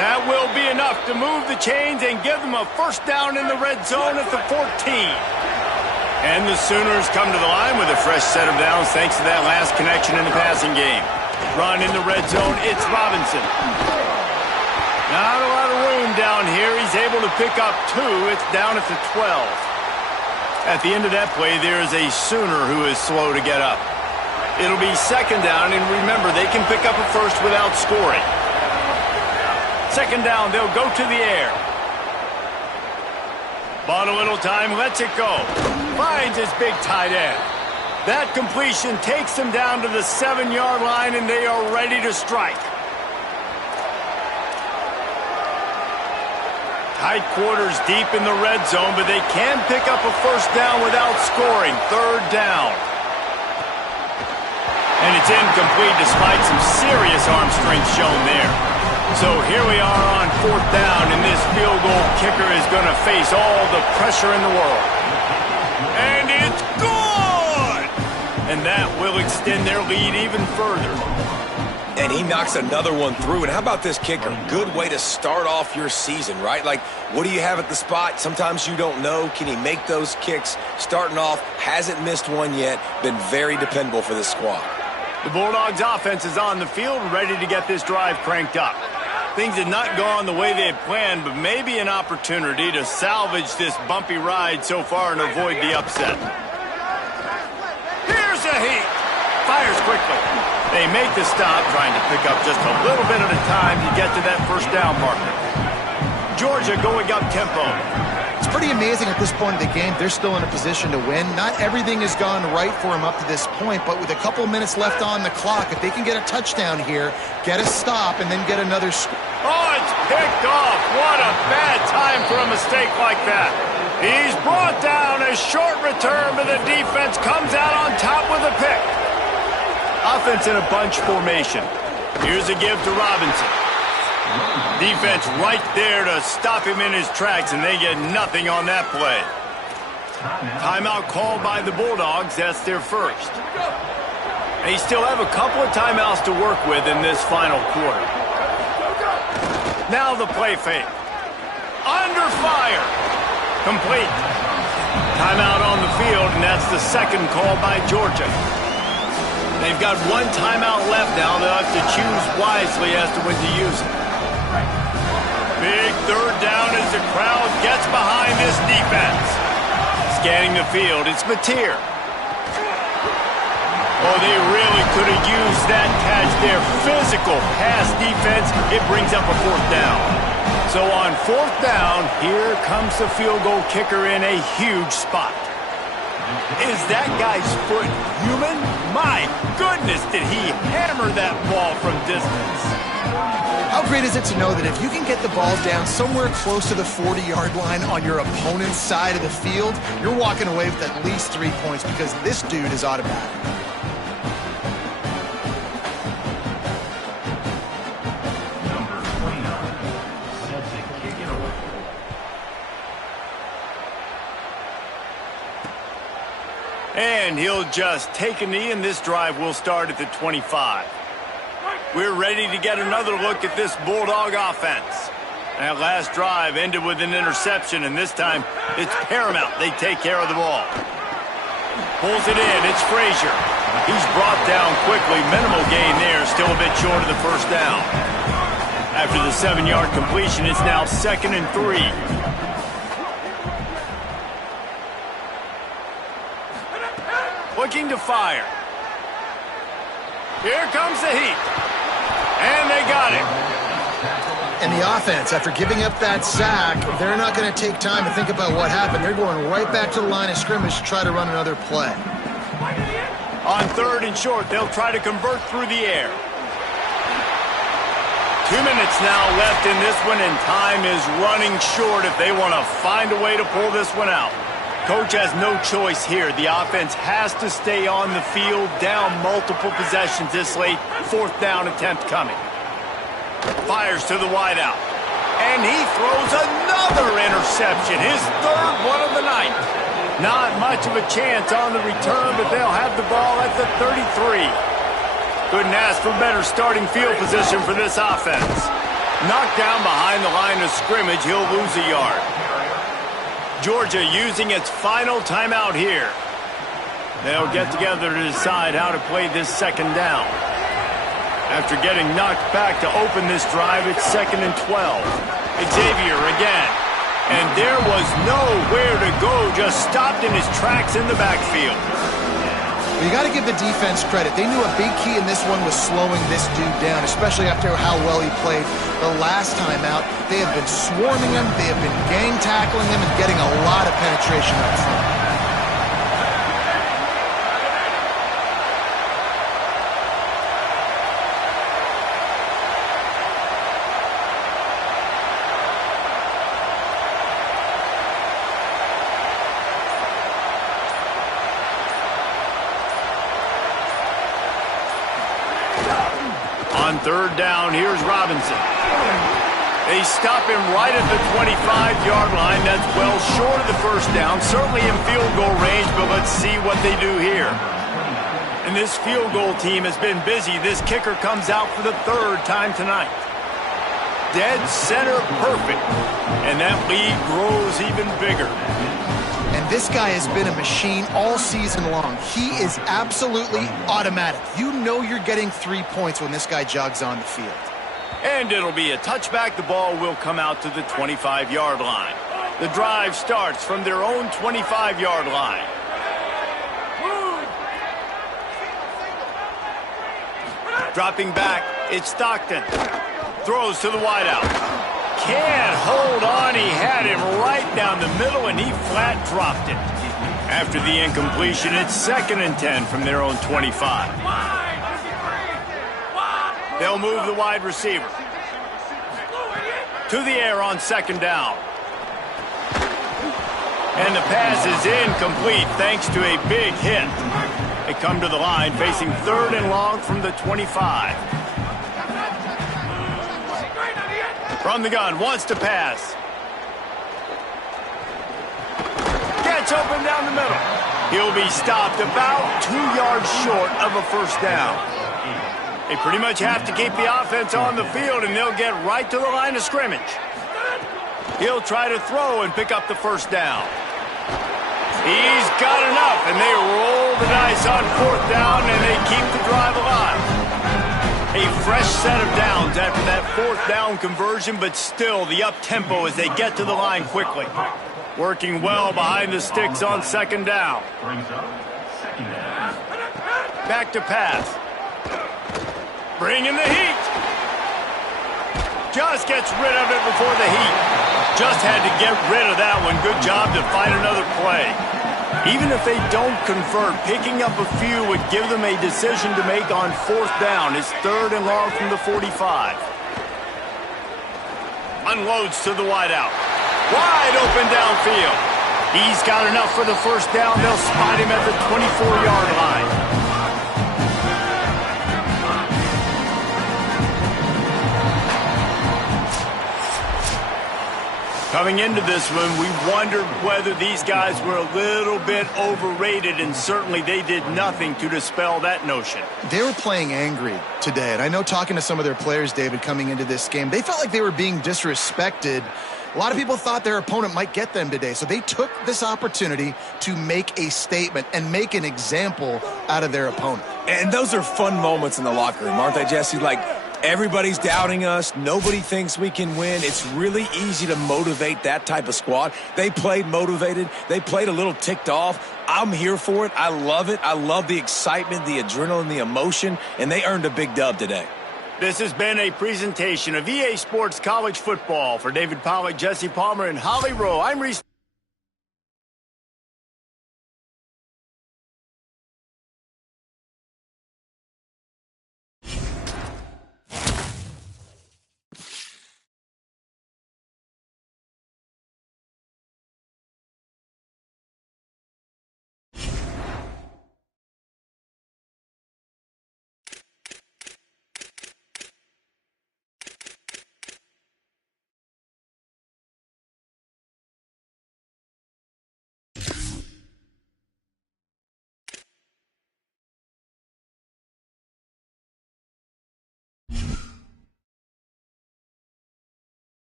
That will be enough to move the chains and give them a first down in the red zone at the 14. And the Sooners come to the line with a fresh set of downs thanks to that last connection in the passing game. Run in the red zone, it's Robinson. Not a lot of room down here. He's able to pick up 2. It's down at the 12. At the end of that play, there is a Sooner who is slow to get up. It'll be 2nd down, and remember, they can pick up a first without scoring. 2nd down, they'll go to the air. Bought a little time, lets it go. Finds his big tight end. That completion takes them down to the 7-yard line, and they are ready to strike. Tight quarters deep in the red zone, but they can pick up a first down without scoring. 3rd down. And it's incomplete despite some serious arm strength shown there. So here we are on 4th down, and this field goal kicker is going to face all the pressure in the world. And it's good! And that will extend their lead even further. And he knocks another one through. And how about this kicker? Good way to start off your season, right? Like, what do you have at the spot? Sometimes you don't know. Can he make those kicks? Starting off, hasn't missed one yet. Been very dependable for this squad. The Bulldogs offense is on the field, ready to get this drive cranked up. Things had not gone the way they had planned, but maybe an opportunity to salvage this bumpy ride so far and avoid the upset. Here's a heat. Fires quickly. They make the stop, trying to pick up just a little bit at a time to get to that first down marker. Georgia going up tempo. It's pretty amazing at this point of the game. They're still in a position to win. Not everything has gone right for them up to this point, but with a couple of minutes left on the clock, if they can get a touchdown here, get a stop, and then get another score. Oh, it's picked off. What a bad time for a mistake like that. He's brought down. A short return, but the defense comes out on top with a pick. Offense in a bunch formation. Here's a give to Robinson. Defense right there to stop him in his tracks, and they get nothing on that play. Timeout called by the Bulldogs. That's their first. They still have a couple of timeouts to work with in this final quarter. Now the play fake. Under fire. Complete. Timeout on the field, and that's the second call by Georgia. They've got one timeout left now. They'll have to choose wisely as to when to use it. Big third down as the crowd gets behind this defense. Scanning the field, it's Mateer. Oh, they really could have used that catch there. Physical pass defense. It brings up a fourth down. So on fourth down, here comes the field goal kicker in a huge spot. Is that guy's foot human? My goodness, did he hammer that ball from distance. How great is it to know that if you can get the ball down somewhere close to the 40-yard line on your opponent's side of the field, you're walking away with at least 3 points because this dude is automatic. And he'll just take a knee, and this drive will start at the 25. We're ready to get another look at this Bulldog offense. That last drive ended with an interception, and this time it's paramount they take care of the ball. Pulls it in. It's Frazier. He's brought down quickly. Minimal gain there. Still a bit short of the first down. After the 7-yard completion, it's now 2nd and 3. Looking to fire. Here comes the heat. And they got him. And the offense, after giving up that sack, they're not going to take time to think about what happened. They're going right back to the line of scrimmage to try to run another play. On 3rd and short, they'll try to convert through the air. 2 minutes now left in this one, and time is running short if they want to find a way to pull this one out. Coach has no choice here. The offense has to stay on the field, down multiple possessions this late. 4th down attempt coming. Fires to the wideout. And he throws another interception. His 3rd one of the night. Not much of a chance on the return, but they'll have the ball at the 33. Couldn't ask for better starting field position for this offense. Knocked down behind the line of scrimmage, he'll lose a yard. Georgia using its final timeout here. They'll get together to decide how to play this 2nd down. After getting knocked back to open this drive, it's 2nd and 12. Xavier again. And there was nowhere to go, just stopped in his tracks in the backfield. Well, you got to give the defense credit. They knew a big key in this one was slowing this dude down, especially after how well he played the last time out. They have been swarming him, they have been gang tackling him, and getting a lot of penetration up front. On 3rd down, here's Robinson. They stop him right at the 25-yard line. That's well short of the first down. Certainly in field goal range, but let's see what they do here. And this field goal team has been busy. This kicker comes out for the 3rd time tonight. Dead center perfect. And that lead grows even bigger. And this guy has been a machine all season long. He is absolutely automatic. You know you're getting 3 points when this guy jogs on the field. And it'll be a touchback. The ball will come out to the 25-yard line. The drive starts from their own 25-yard line. Dropping back, it's Stockton. Throws to the wideout. Can't hold on. He had him right down the middle, and he flat dropped it. After the incompletion, it's 2nd and 10 from their own 25. They'll move the wide receiver. To the air on 2nd down. And the pass is incomplete thanks to a big hit. They come to the line facing 3rd and long from the 25. From the gun, wants to pass. Gets open down the middle. He'll be stopped about 2 yards short of a first down. They pretty much have to keep the offense on the field, and they'll get right to the line of scrimmage. He'll try to throw and pick up the first down. He's got enough, and they roll the dice on 4th down, and they keep the drive alive. A fresh set of downs after that 4th down conversion, but still the up-tempo as they get to the line quickly. Working well behind the sticks on 2nd down. Back to pass. Bringing the heat. Just gets rid of it before the heat. Just had to get rid of that one. Good job to find another play. Even if they don't convert, picking up a few would give them a decision to make on 4th down. It's 3rd and long from the 45. Unloads to the wideout. Wide open downfield. He's got enough for the first down. They'll spot him at the 24-yard line. Coming into this one, we wondered whether these guys were a little bit overrated, and certainly they did nothing to dispel that notion. They were playing angry today, and I know talking to some of their players, David, coming into this game, they felt like they were being disrespected. A lot of people thought their opponent might get them today, so they took this opportunity to make a statement and make an example out of their opponent. And those are fun moments in the locker room, aren't they, Jesse? Like, everybody's doubting us. Nobody thinks we can win. It's really easy to motivate that type of squad. They played motivated. They played a little ticked off. I'm here for it. I love it. I love the excitement, the adrenaline, the emotion, and they earned a big dub today. This has been a presentation of EA Sports College Football. For David Pollack, Jesse Palmer, and Holly Rowe, I'm Reese.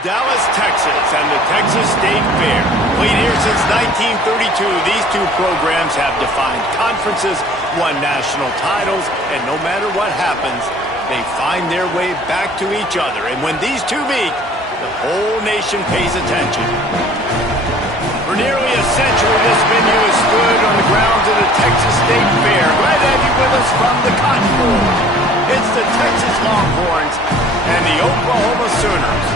Dallas, Texas, and the Texas State Fair. Played here since 1932, these two programs have defined conferences, won national titles, and no matter what happens, they find their way back to each other. And when these two meet, the whole nation pays attention. For nearly a century, this venue has stood on the grounds of the Texas State Fair. Glad to have you with us from the Cotton Bowl. It's the Texas Longhorns and the Oklahoma Sooners.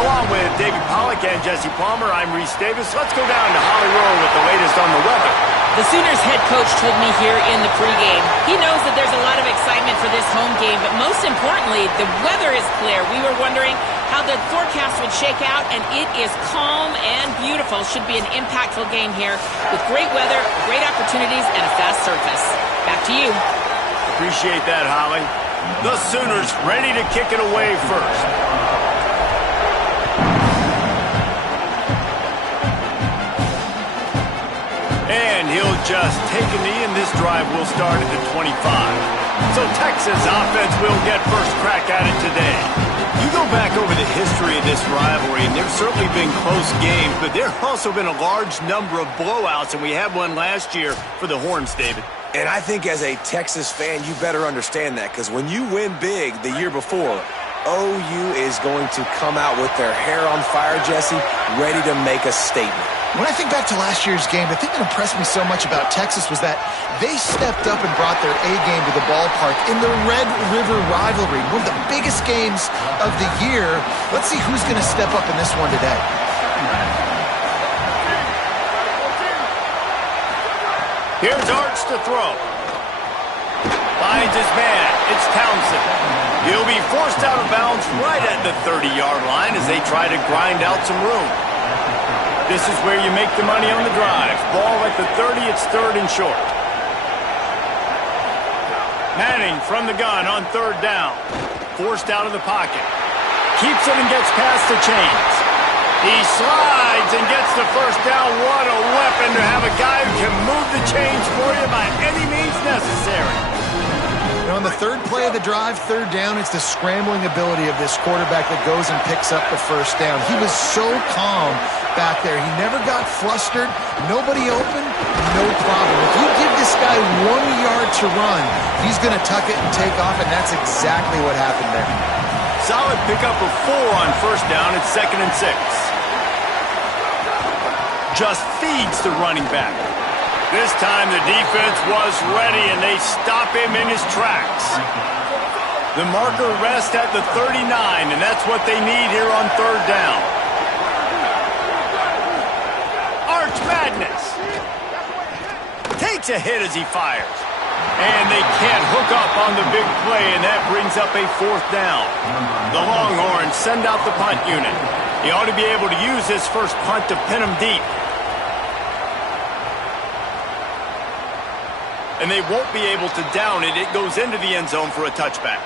Along with David Pollack and Jesse Palmer, I'm Reese Davis. Let's go down to Hollywood with the latest on the weather. The Sooners head coach told me here in the pregame, he knows that there's a lot of excitement for this home game, but most importantly, the weather is clear. We were wondering how the forecast would shake out, and it is calm and beautiful. Should be an impactful game here with great weather, great opportunities, and a fast surface. Back to you. Appreciate that, Holly. The Sooners ready to kick it away first. And he'll just take a knee, and this drive will start at the 25. So Texas offense will get first crack at it today. You go back over the history of this rivalry, and there's certainly been close games, but there have also been a large number of blowouts, and we had one last year for the Horns, David. And I think as a Texas fan, you better understand that, because when you win big the year before, OU is going to come out with their hair on fire, Jesse, ready to make a statement. When I think back to last year's game, the thing that impressed me so much about Texas was that they stepped up and brought their A-game to the ballpark in the Red River rivalry, one of the biggest games of the year. Let's see who's going to step up in this one today. Here's Arch to throw. Finds his man. It's Townsend. He'll be forced out of bounds right at the 30-yard line as they try to grind out some room. This is where you make the money on the drive. Ball at the 30, it's third and short. Manning from the gun on third down. Forced out of the pocket. Keeps it and gets past the chains. He slides and gets the first down. What a weapon to have a guy who can move the chains for you by any means necessary. On the third play of the drive, third down, it's the scrambling ability of this quarterback that goes and picks up the first down. He was so calm back there. He never got flustered. Nobody open, no problem. If you give this guy 1 yard to run, he's going to tuck it and take off, and that's exactly what happened there. Solid pickup of 4 on first down. It's 2nd and 6. Just feeds the running back. This time the defense was ready, and they stop him in his tracks. The marker rests at the 39, and that's what they need here on third down. Arch Madness. Takes a hit as he fires. And they can't hook up on the big play, and that brings up a fourth down. The Longhorns send out the punt unit. He ought to be able to use his first punt to pin him deep. And they won't be able to down it. It goes into the end zone for a touchback.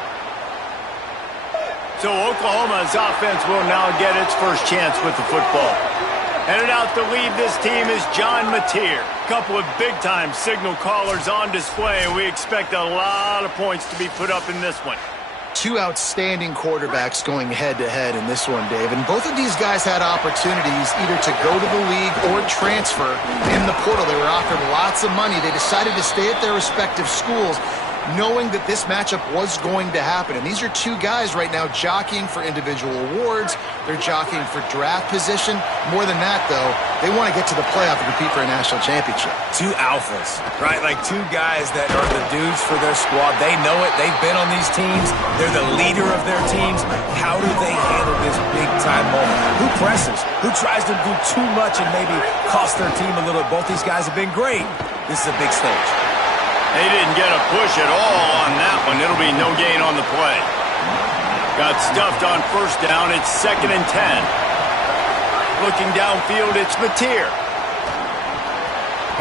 So Oklahoma's offense will now get its first chance with the football. Headed out to lead this team is John Mateer. A couple of big-time signal callers on display, and we expect a lot of points to be put up in this one. Two outstanding quarterbacks going head-to-head in this one, Dave. And both of these guys had opportunities either to go to the league or transfer in the portal. They were offered lots of money. They decided to stay at their respective schools, knowing that this matchup was going to happen. And these are two guys right now jockeying for individual awards. They're jockeying for draft position. More than that, though, they want to get to the playoff and compete for a national championship. Two alphas, right? Like two guys that are the dudes for their squad. They know it. They've been on these teams. They're the leader of their teams. How do they handle this big-time moment? Who presses? Who tries to do too much and maybe cost their team a little? Both these guys have been great. This is a big stage. They didn't get a push at all on that one. It'll be no gain on the play. Got stuffed on first down. It's 2nd and 10. Looking downfield, it's Mateer.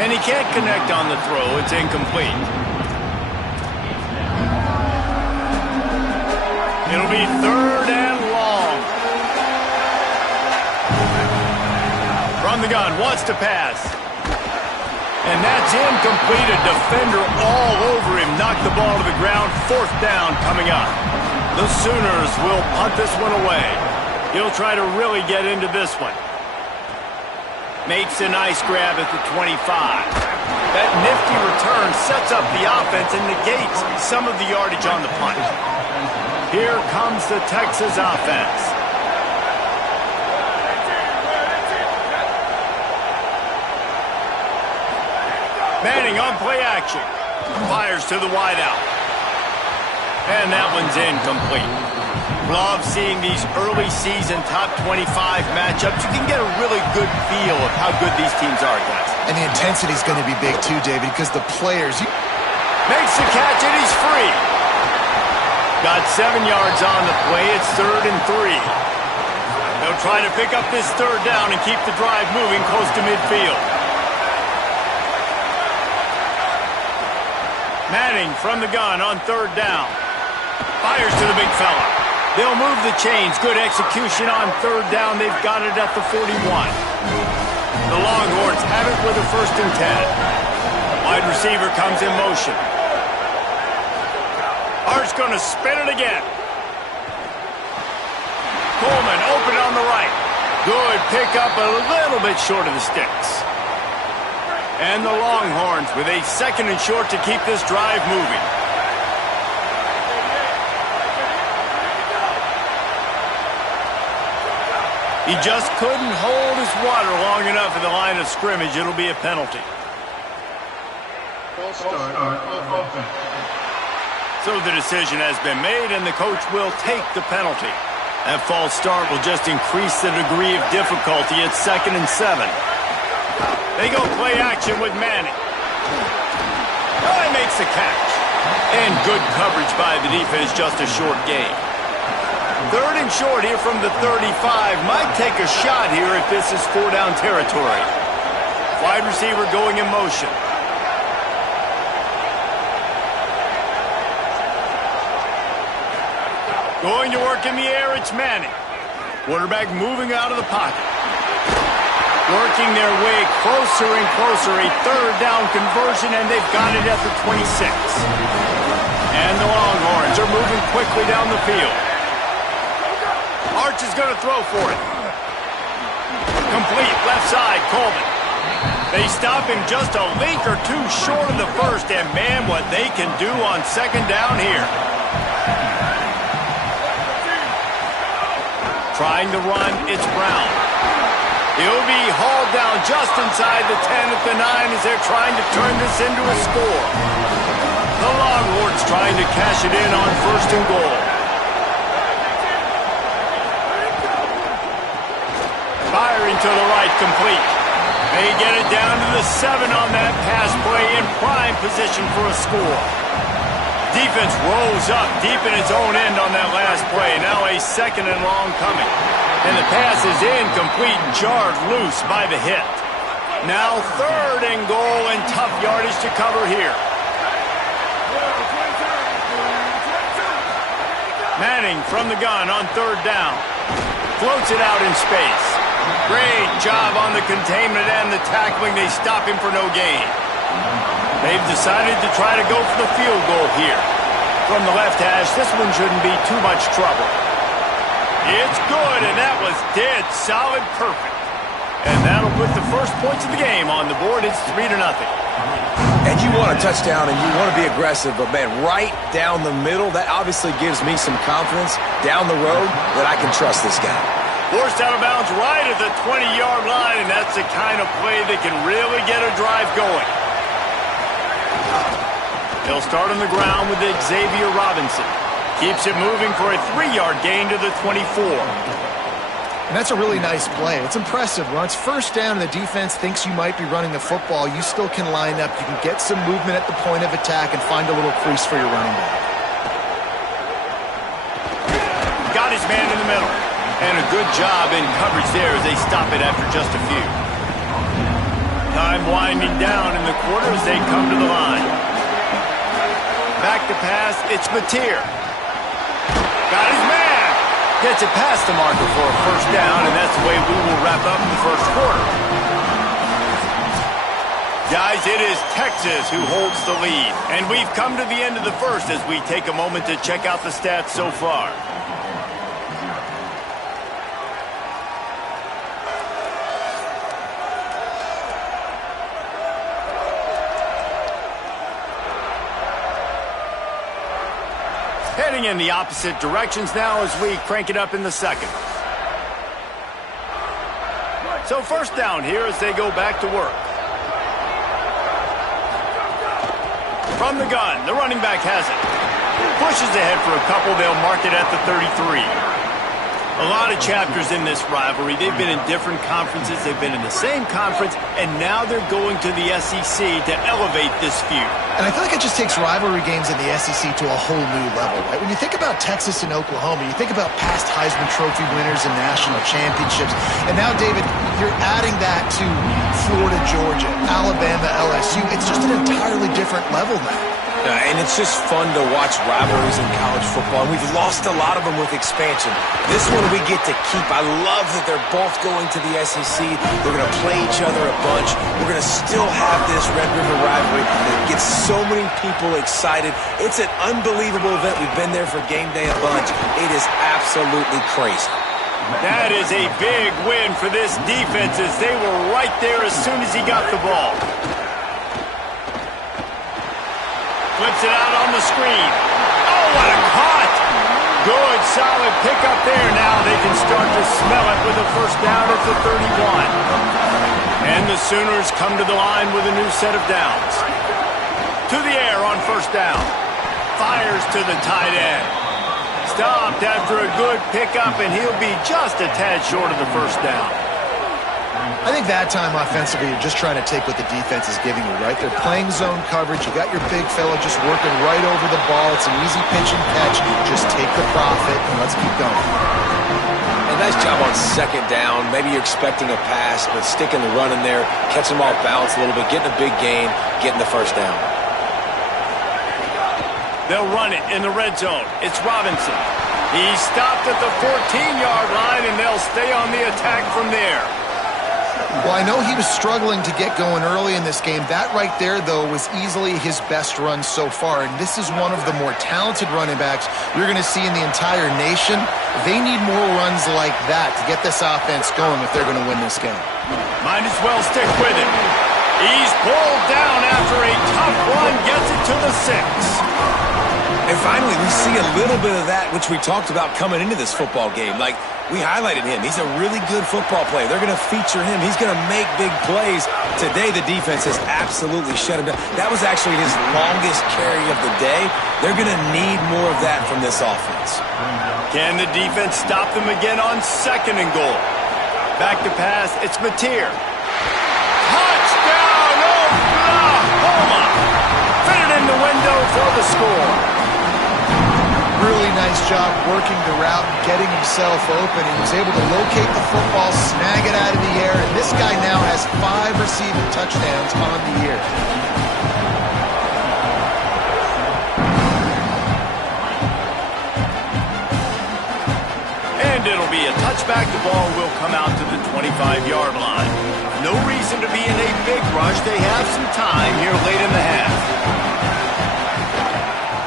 And he can't connect on the throw. It's incomplete. It'll be 3rd and long. From the gun, wants to pass. And that's incomplete. A defender all over him. Knocked the ball to the ground. 4th down coming up. The Sooners will punt this one away. He'll try to really get into this one. Makes a nice grab at the 25. That nifty return sets up the offense and negates some of the yardage on the punt. Here comes the Texas offense. Manning on play action. Fires to the wideout. And that one's incomplete. Love seeing these early season top 25 matchups. You can get a really good feel of how good these teams are, guys. And the intensity is going to be big too, David, because the players... Makes the catch and he's free. Got 7 yards on the play. It's 3rd and 3. They'll try to pick up this 3rd down and keep the drive moving close to midfield. Manning from the gun on 3rd down. Fires to the big fella. They'll move the chains. Good execution on 3rd down. They've got it at the 41. The Longhorns have it with a 1st and 10. Wide receiver comes in motion. Art's going to spin it again. Coleman open on the right. Good pickup, a little bit short of the sticks. And the Longhorns with a 2nd and short to keep this drive moving. He just couldn't hold his water long enough in the line of scrimmage. It'll be a penalty. So the decision has been made, and the coach will take the penalty. That false start will just increase the degree of difficulty at 2nd and 7. They go play action with Manning. Oh, he makes the catch. And good coverage by the defense, just a short gain. 3rd and short here from the 35. Might take a shot here if this is 4-down territory. Wide receiver going in motion. Going to work in the air, it's Manning. Quarterback moving out of the pocket. Working their way closer and closer. A 3rd down conversion, and they've got it at the 26. And the Longhorns are moving quickly down the field. Arch is going to throw for it. Complete, left side, Coleman. They stop him just a link or two short of the 1st, and man, what they can do on 2nd down here. Trying to run, it's Brown. He'll be hauled down just inside the 10 at the 9 as they're trying to turn this into a score. The Longhorns trying to cash it in on 1st and goal. Firing to the right, complete. They get it down to the 7 on that pass play in prime position for a score. Defense rolls up deep in its own end on that last play. Now a 2nd and long coming. And the pass is incomplete, jarred loose by the hit. Now 3rd and goal and tough yardage to cover here. Manning from the gun on 3rd down. Floats it out in space. Great job on the containment and the tackling. They stop him for no gain. They've decided to try to go for the field goal here. From the left hash, this one shouldn't be too much trouble. It's good, and that was dead solid perfect. And that'll put the first points of the game on the board. It's 3-0. And you want a touchdown, and you want to be aggressive, but, man, right down the middle, that obviously gives me some confidence down the road that I can trust this guy. Forced out of bounds right at the 20-yard line, and that's the kind of play that can really get a drive going. They'll start on the ground with Xavier Robinson. Keeps it moving for a 3-yard gain to the 24. And that's a really nice play. It's impressive. When it's 1st down and the defense thinks you might be running the football, you still can line up. You can get some movement at the point of attack and find a little crease for your running back. Got his man in the middle. And a good job in coverage there as they stop it after just a few. Time winding down in the quarter as they come to the line. Back to pass, it's Mateer. Got his man. Gets it past the marker for a 1st down, and that's the way we will wrap up the 1st quarter. Guys, it is Texas who holds the lead, and we've come to the end of the 1st as we take a moment to check out the stats so far. Heading in the opposite directions now as we crank it up in the second. So first down here as they go back to work. From the gun, the running back has it. Pushes ahead for a couple. They'll mark it at the 33. A lot of chapters in this rivalry. They've been in different conferences. They've been in the same conference. And now they're going to the SEC to elevate this feud. And I feel like it just takes rivalry games in the SEC to a whole new level, right? When you think about Texas and Oklahoma, you think about past Heisman Trophy winners and national championships. And now, David, you're adding that to Florida, Georgia, Alabama, LSU. It's just an entirely different level now. And it's just fun to watch rivalries in college football. We've lost a lot of them with expansion. This one we get to keep. I love that they're both going to the SEC. They're going to play each other a bunch. We're going to still have this Red River rivalry that gets so many people excited. It's an unbelievable event. We've been there for game day a bunch. It is absolutely crazy. That is a big win for this defense as they were right there as soon as he got the ball. Flips it out on the screen. Oh, what a caught! Good, solid pickup there. Now they can start to smell it with a first down at the 31. And the Sooners come to the line with a new set of downs. To the air on first down. Fires to the tight end. Stopped after a good pickup, and he'll be just a tad short of the first down. I think that time offensively, you're just trying to take what the defense is giving you, right? They're playing zone coverage. You got your big fella just working right over the ball. It's an easy pitch and catch. Just take the profit and let's keep going. A nice job on second down. Maybe you're expecting a pass, but sticking the run in there, catching them off balance a little bit, getting a big gain, getting the first down. They'll run it in the red zone. It's Robinson. He stopped at the 14-yard line, and they'll stay on the attack from there. Well, I know he was struggling to get going early in this game. That right there, though, was easily his best run so far. And this is one of the more talented running backs you're going to see in the entire nation. They need more runs like that to get this offense going if they're going to win this game. Might as well stick with it. He's pulled down after a tough run, gets it to the 6. And finally, we see a little bit of that, which we talked about coming into this football game. Like, we highlighted him. He's a really good football player. They're going to feature him. He's going to make big plays. Today, the defense has absolutely shut him down. That was actually his longest carry of the day. They're going to need more of that from this offense. Can the defense stop them again on second and goal? Back to pass. It's Mateer. Touchdown, Oklahoma! Fit it in the window for the score. Really nice job working the route and getting himself open. He was able to locate the football, snag it out of the air, and this guy now has 5 receiving touchdowns on the year. And it'll be a touchback. The ball will come out to the 25-yard line. No reason to be in a big rush. They have some time here late in the half.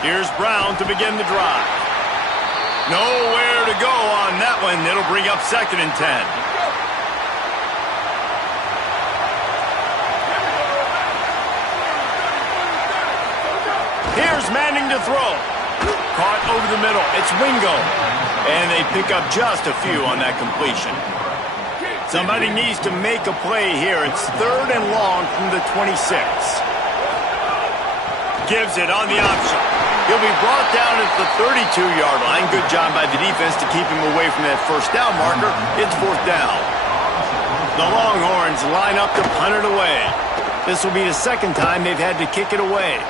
Here's Brown to begin the drive. Nowhere to go on that one. It'll bring up second and 10. Here's Manning to throw. Caught over the middle. It's Wingo. And they pick up just a few on that completion. Somebody needs to make a play here. It's third and long from the 26. Gives it on the option. He'll be brought down at the 32-yard line. Good job by the defense to keep him away from that first down marker. It's fourth down. The Longhorns line up to punt it away. This will be the second time they've had to kick it away.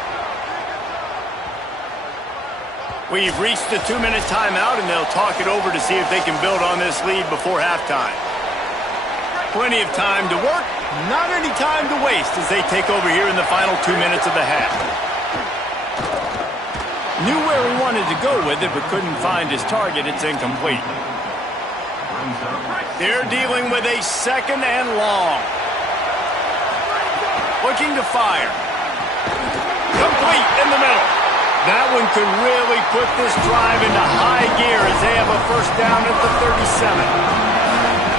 We've reached the 2-minute timeout, and they'll talk it over to see if they can build on this lead before halftime. Plenty of time to work, not any time to waste as they take over here in the final 2 minutes of the half. Knew where he wanted to go with it, but couldn't find his target. It's incomplete. They're dealing with a second and long. Looking to fire. Complete in the middle. That one could really put this drive into high gear as they have a first down at the 37.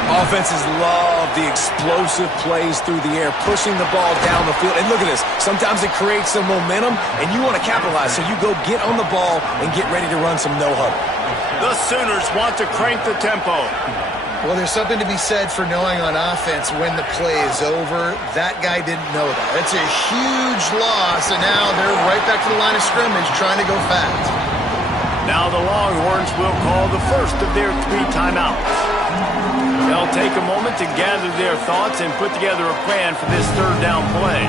Offenses love the explosive plays through the air, pushing the ball down the field. And look at this. Sometimes it creates some momentum, and you want to capitalize. So you go get on the ball and get ready to run some no-huddle. The Sooners want to crank the tempo. Well, there's something to be said for knowing on offense when the play is over. That guy didn't know that. It's a huge loss, and now they're right back to the line of scrimmage trying to go fast. Now the Longhorns will call the first of their 3 timeouts. They'll take a moment to gather their thoughts and put together a plan for this third down play.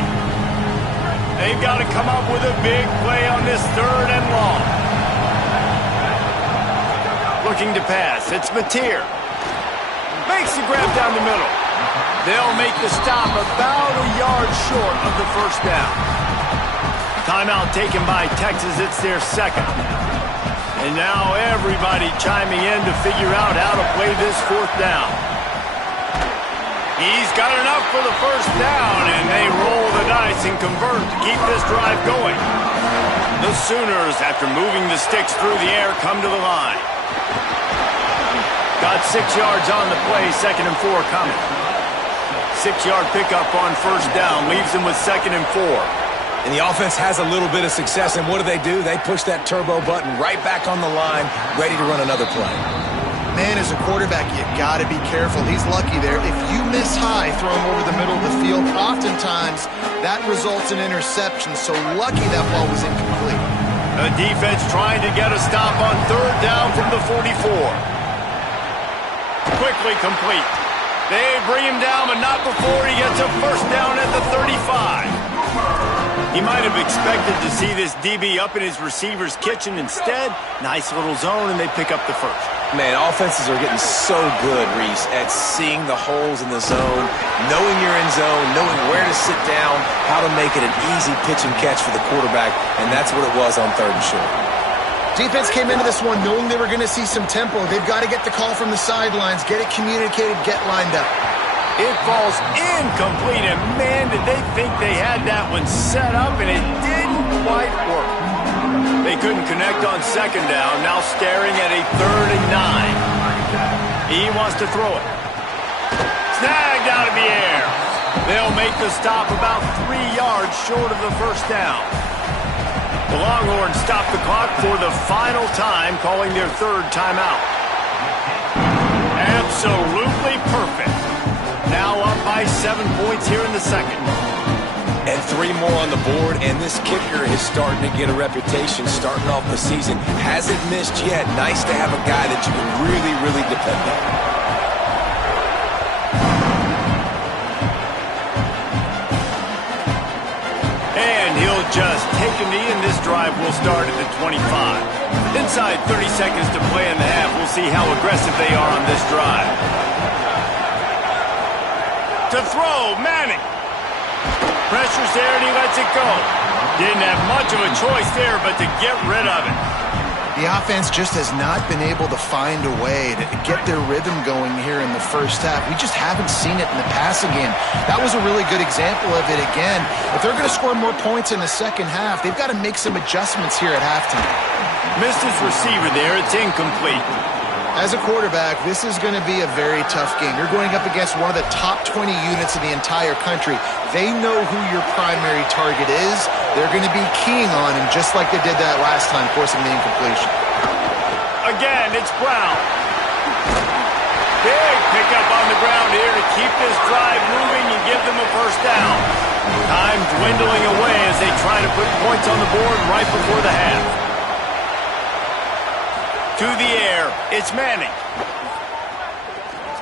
They've got to come up with a big play on this 3rd and long. Looking to pass. It's Mateer. Makes the grab down the middle. They'll make the stop about a yard short of the first down. Timeout taken by Texas. It's their 2nd. And now everybody chiming in to figure out how to play this 4th down. He's got enough for the first down, and they roll the dice and convert to keep this drive going. The Sooners, after moving the sticks through the air, come to the line. Got 6 yards on the play, 2nd and 4 coming. 6-yard pickup on first down, leaves them with 2nd and 4. And the offense has a little bit of success, and what do? They push that turbo button right back on the line, ready to run another play. Man, as a quarterback, you got to be careful. He's lucky there. If you miss high throwing over the middle of the field, oftentimes that results in interception, so lucky that ball was incomplete. The defense trying to get a stop on 3rd down from the 44. Quickly complete. They bring him down, but not before he gets a first down at the 35. He might have expected to see this DB up in his receiver's kitchen. Instead, nice little zone, and they pick up the first. Man, offenses are getting so good, Reese, at seeing the holes in the zone, knowing you're in zone, knowing where to sit down, how to make it an easy pitch and catch for the quarterback, and that's what it was on 3rd and short. Defense came into this one knowing they were going to see some tempo. They've got to get the call from the sidelines, get it communicated, get lined up. It falls incomplete, and man, did they think they had that one set up, and it didn't quite work. They couldn't connect on 2nd down, now staring at a 3rd and 9. He wants to throw it. Snagged out of the air. They'll make the stop about 3 yards short of the first down. The Longhorns stop the clock for the final time, calling their 3rd timeout. Absolutely perfect. Now up by 7 points here in the 2nd. And 3 more on the board, and this kicker is starting to get a reputation starting off the season. Hasn't missed yet. Nice to have a guy that you can really, really depend on. And he'll just take a knee, and this drive will start at the 25. Inside 30 seconds to play in the half. We'll see how aggressive they are on this drive. To throw, Manning. Pressure's there, and he lets it go. Didn't have much of a choice there, but to get rid of it. The offense just has not been able to find a way to get their rhythm going here in the first half. We just haven't seen it in the passing game. That was a really good example of it again. If they're going to score more points in the second half, they've got to make some adjustments here at halftime. Missed his receiver there. It's incomplete. As a quarterback, this is going to be a very tough game. You're going up against one of the top 20 units in the entire country. They know who your primary target is. They're going to be keying on him just like they did that last time, forcing the incompletion. Again, it's Brown. Big pickup on the ground here to keep this drive moving and give them a first down. Time dwindling away as they try to put points on the board right before the half. To the air, it's Manning.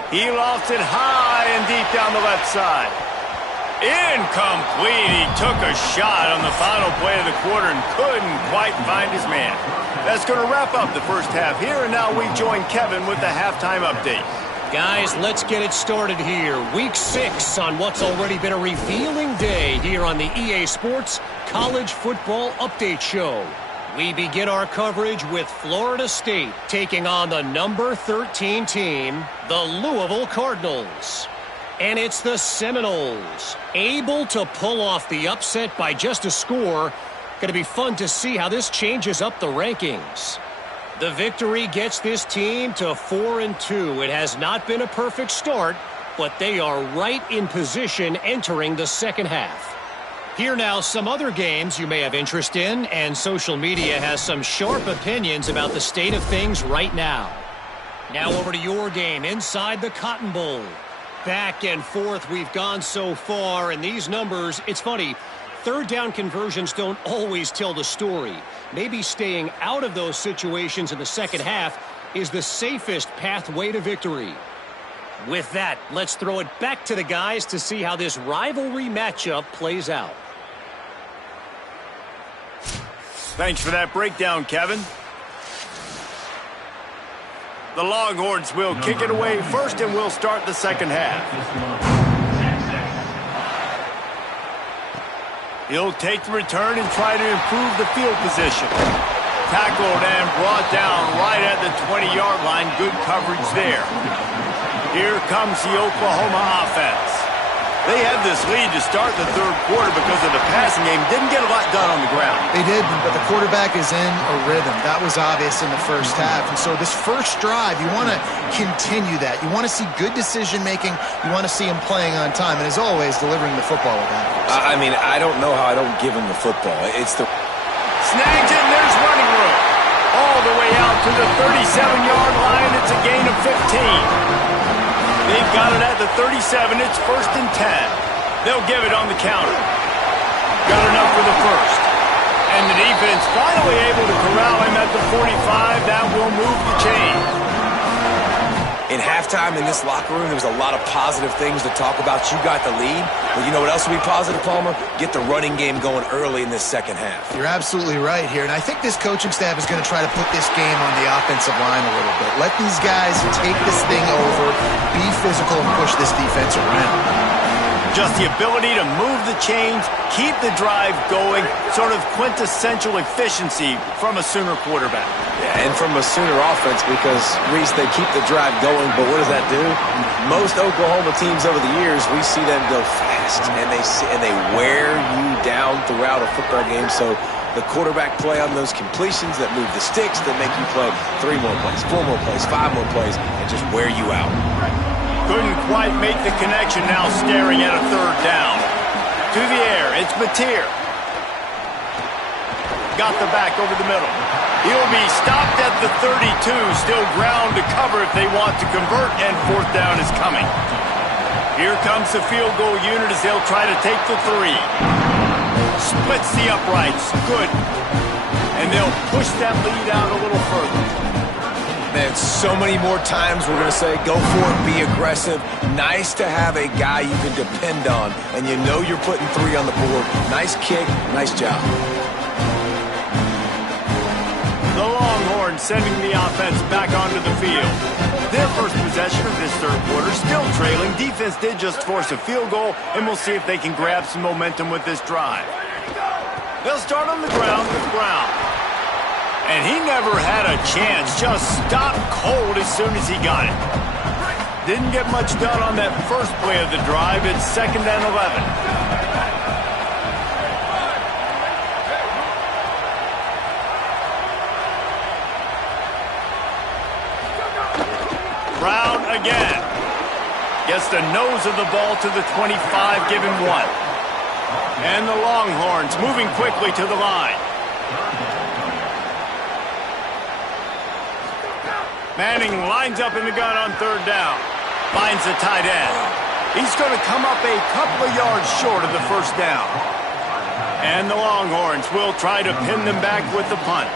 He lofts it high and deep down the left side. Incomplete. He took a shot on the final play of the quarter and couldn't quite find his man. That's going to wrap up the first half here, and now we join Kevin with the halftime update. Guys, let's get it started here. Week 6 on what's already been a revealing day here on the EA Sports College Football Update Show. We begin our coverage with Florida State taking on the number 13 team, the Louisville Cardinals. And it's the Seminoles, able to pull off the upset by just a score. Going to be fun to see how this changes up the rankings. The victory gets this team to 4-2. It has not been a perfect start, but they are right in position entering the second half. Here now, some other games you may have interest in, and social media has some sharp opinions about the state of things right now. Now over to your game inside the Cotton Bowl. Back and forth we've gone so far, and these numbers, it's funny, third down conversions don't always tell the story. Maybe staying out of those situations in the second half is the safest pathway to victory. With that, let's throw it back to the guys to see how this rivalry matchup plays out. Thanks for that breakdown, Kevin. The Longhorns will kick it away first, and we'll start the second half. He'll take the return and try to improve the field position. Tackled and brought down right at the 20-yard line. Good coverage there. Here comes the Oklahoma offense. They had this lead to start the third quarter because of the passing game. Didn't get a lot done on the ground. They did, but the quarterback is in a rhythm. That was obvious in the first half. And so this first drive, you want to continue that. You want to see good decision-making. You want to see him playing on time. And as always, delivering the football with accuracy. I mean, I don't know how I don't give him the football. It's the... Snagged it, and there's running room. All the way out to the 37-yard line. It's a gain of 15. They've got it at the 37. It's 1st and 10. They'll give it on the counter. Got enough for the first. And the defense finally able to corral him at the 45. That will move the chain. In halftime in this locker room, there was a lot of positive things to talk about. You got the lead. But you know what else will be positive, Palmer? Get the running game going early in this second half. You're absolutely right here. And I think this coaching staff is going to try to put this game on the offensive line a little bit. Let these guys take this thing over, be physical, and push this defense around. Just the ability to move the chains, keep the drive going, sort of quintessential efficiency from a Sooner quarterback. Yeah, and from a Sooner offense because, Reese, they keep the drive going, but what does that do? Most Oklahoma teams over the years, we see them go fast, and they wear you down throughout a football game, so the quarterback play on those completions that move the sticks that make you play 3 more plays, 4 more plays, 5 more plays, and just wear you out. Couldn't quite make the connection, now staring at a third down. To the air, it's Mateer. Got the back over the middle. He'll be stopped at the 32, still ground to cover if they want to convert, and 4th down is coming. Here comes the field goal unit as they'll try to take the 3. Splits the uprights, good. And they'll push that lead out a little further. Man, so many more times we're going to say, go for it, be aggressive. Nice to have a guy you can depend on, and you know you're putting 3 on the board. Nice kick, nice job. The Longhorns sending the offense back onto the field. Their first possession of this third quarter, still trailing. Defense did just force a field goal, and we'll see if they can grab some momentum with this drive. They'll start on the ground with Brown. And he never had a chance, just stopped cold as soon as he got it. Didn't get much done on that first play of the drive. It's 2nd and 11. Brown again. Gets the nose of the ball to the 25, giving 1. And the Longhorns moving quickly to the line. Manning lines up in the gun on 3rd down. Finds the tight end. He's going to come up a couple of yards short of the 1st down. And the Longhorns will try to pin them back with the punt.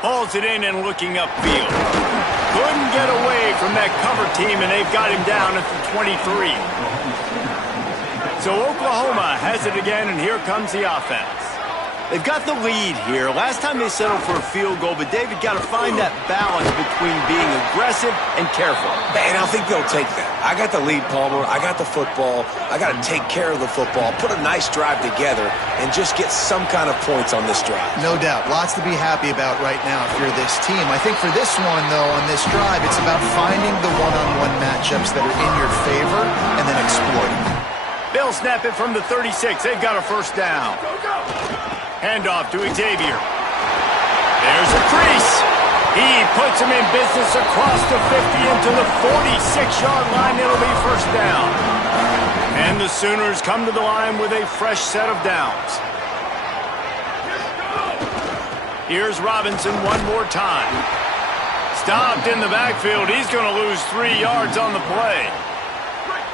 Hauls it in and looking upfield. Couldn't get away from that cover team, and they've got him down at the 23. So Oklahoma has it again, and here comes the offense. They've got the lead here. Last time they settled for a field goal, but David got to find that balance between being aggressive and careful. And I think they'll take that. I got the lead, Palmer. I got the football. I got to take care of the football, put a nice drive together, and just get some kind of points on this drive. No doubt. Lots to be happy about right now if you're this team. I think for this one, though, on this drive, it's about finding the one-on-one matchups that are in your favor and then exploiting them. They'll snap it from the 36. They've got a first down. Handoff to Xavier. There's a crease. He puts him in business across the 50 into the 46-yard line. It'll be first down. And the Sooners come to the line with a fresh set of downs. Here's Robinson one more time. Stopped in the backfield. He's going to lose 3 yards on the play.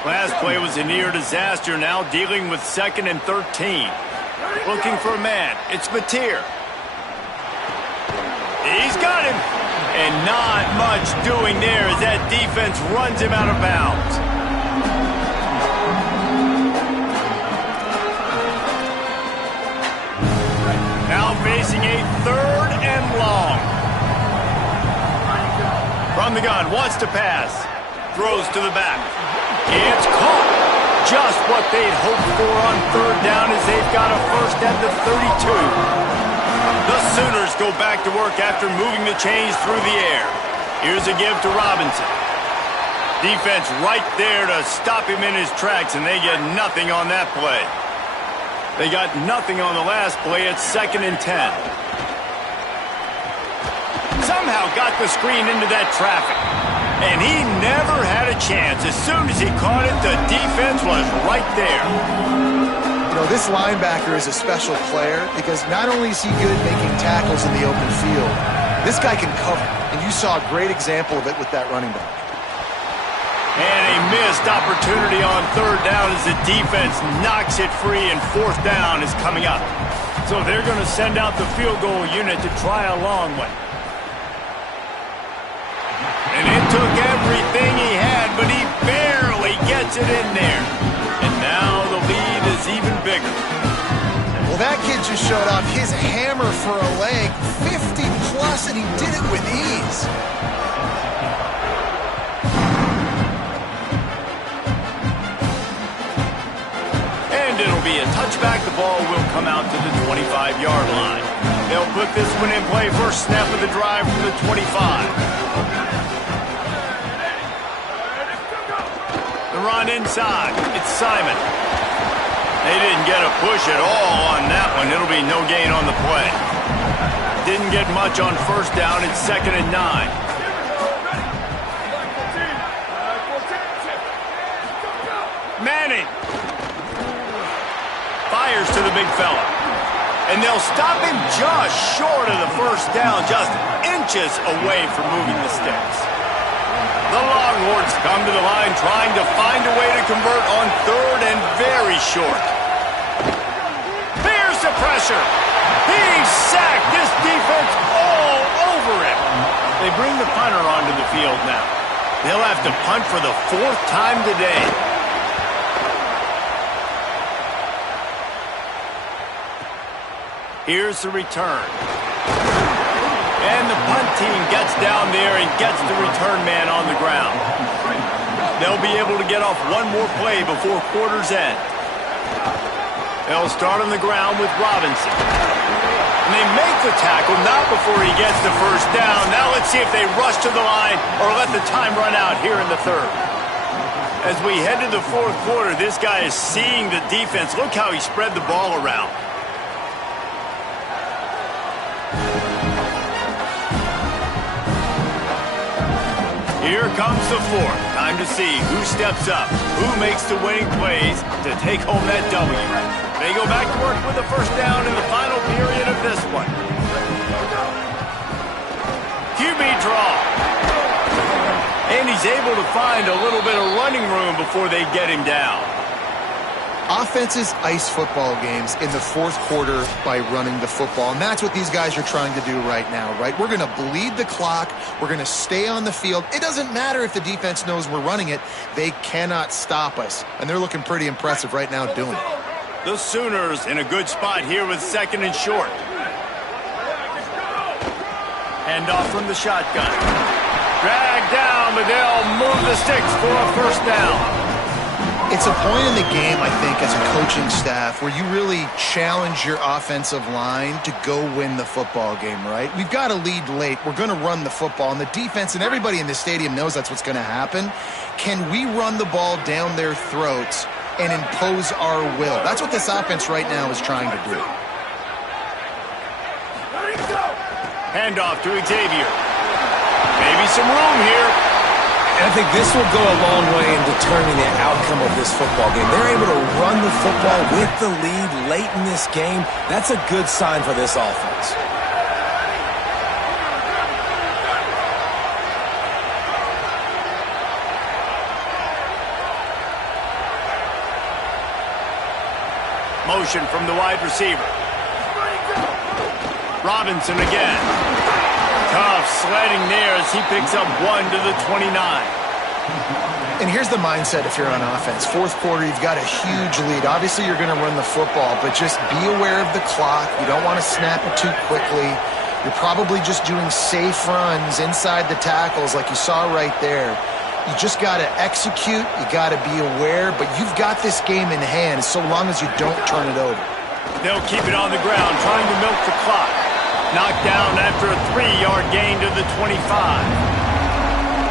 Last play was a near disaster. Now dealing with 2nd and 13. Looking for a man. It's Mateer. He's got him. And not much doing there as that defense runs him out of bounds. Now facing a 3rd and long. From the gun, wants to pass. Throws to the back. It's caught. Just what they'd hoped for on 3rd down as they've got a first at the 32. The Sooners go back to work after moving the chains through the air. Here's a give to Robinson. Defense right there to stop him in his tracks, and they get nothing on that play. They got nothing on the last play. It's 2nd and 10. Somehow got the screen into that traffic. And he never had a chance. As soon as he caught it, the defense was right there. You know, this linebacker is a special player because not only is he good making tackles in the open field, this guy can cover. And you saw a great example of it with that running back. And a missed opportunity on 3rd down as the defense knocks it free, and 4th down is coming up. So they're going to send out the field goal unit to try a long one. And it took everything he had, but he barely gets it in there. And now the lead is even bigger. Well, that kid just showed off his hammer for a leg, 50-plus, and he did it with ease. And it'll be a touchback. The ball will come out to the 25-yard line. They'll put this one in play. First snap of the drive from the 25. The run inside. It's Simon. They didn't get a push at all on that one. It'll be no gain on the play. Didn't get much on 1st down. It's 2nd and 9. Manning fires to the big fella. And they'll stop him just short of the first down, just inches away from moving the sticks. The Longhorns come to the line trying to find a way to convert on 3rd and very short. Here's the pressure. He's sacked. This defense all over him. They bring the punter onto the field now. They'll have to punt for the 4th time today. Here's the return. And the punt team gets down there and gets the return man on the ground. They'll be able to get off one more play before quarter's end. They'll start on the ground with Robinson. And they make the tackle, not before he gets the first down. Now let's see if they rush to the line or let the time run out here in the 3rd. As we head to the 4th quarter, this guy is seeing the defense. Look how he spread the ball around. Here comes the 4th. Time to see who steps up, who makes the winning plays to take home that W. They go back to work with the first down in the final period of this one. QB draw. And he's able to find a little bit of running room before they get him down. Offenses ice football games in the 4th quarter by running the football, and that's what these guys are trying to do right now, right? We're going to bleed the clock. We're going to stay on the field. It doesn't matter if the defense knows we're running it. They cannot stop us, and they're looking pretty impressive right now doing it. The Sooners in a good spot here with 2nd and short. Handoff from the shotgun. Drag down, but they'll move the sticks for a first down. It's a point in the game, I think, as a coaching staff where you really challenge your offensive line to go win the football game, right? We've got to lead late. We're going to run the football, and the defense and everybody in the stadium knows that's what's going to happen. Can we run the ball down their throats and impose our will. That's what this offense right now is trying to do. Handoff to Xavier. Maybe some room here. And I think this will go a long way in determining the outcome of this football game. They're able to run the football with the lead late in this game. That's a good sign for this offense. Motion from the wide receiver. Robinson again. Tough sledding there as he picks up 1 to the 29. And here's the mindset if you're on offense. Fourth quarter, you've got a huge lead. Obviously, you're going to run the football, but just be aware of the clock. You don't want to snap it too quickly. You're probably just doing safe runs inside the tackles like you saw right there. You just got to execute. You got to be aware, but you've got this game in hand so long as you don't turn it over. They'll keep it on the ground, trying to milk the clock. Knocked down after a 3-yard gain to the 25.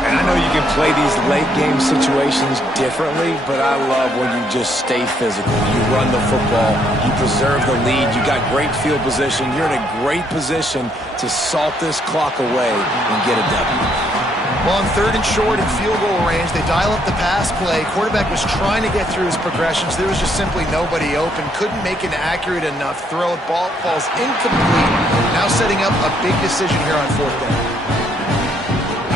And I know you can play these late game situations differently, but I love when you just stay physical. You run the football, you preserve the lead, you got great field position. You're in a great position to salt this clock away and get a W. Well, on 3rd and short in field goal range, they dial up the pass play. Quarterback was trying to get through his progressions. There was just simply nobody open. Couldn't make an accurate enough throw. Ball falls incomplete. Now setting up a big decision here on 4th down.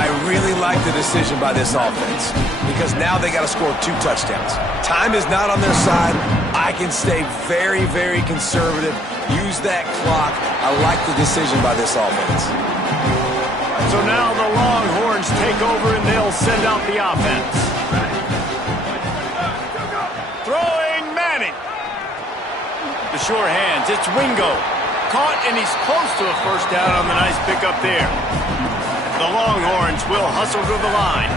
I really like the decision by this offense because now they got to score 2 touchdowns. Time is not on their side. I can stay very, very conservative. Use that clock. I like the decision by this offense. So now the Longhorns take over and they'll send out the offense. Throwing Manning. The sure hands, it's Wingo. Caught and he's close to a first down on the nice pickup there. The Longhorns will hustle to the line.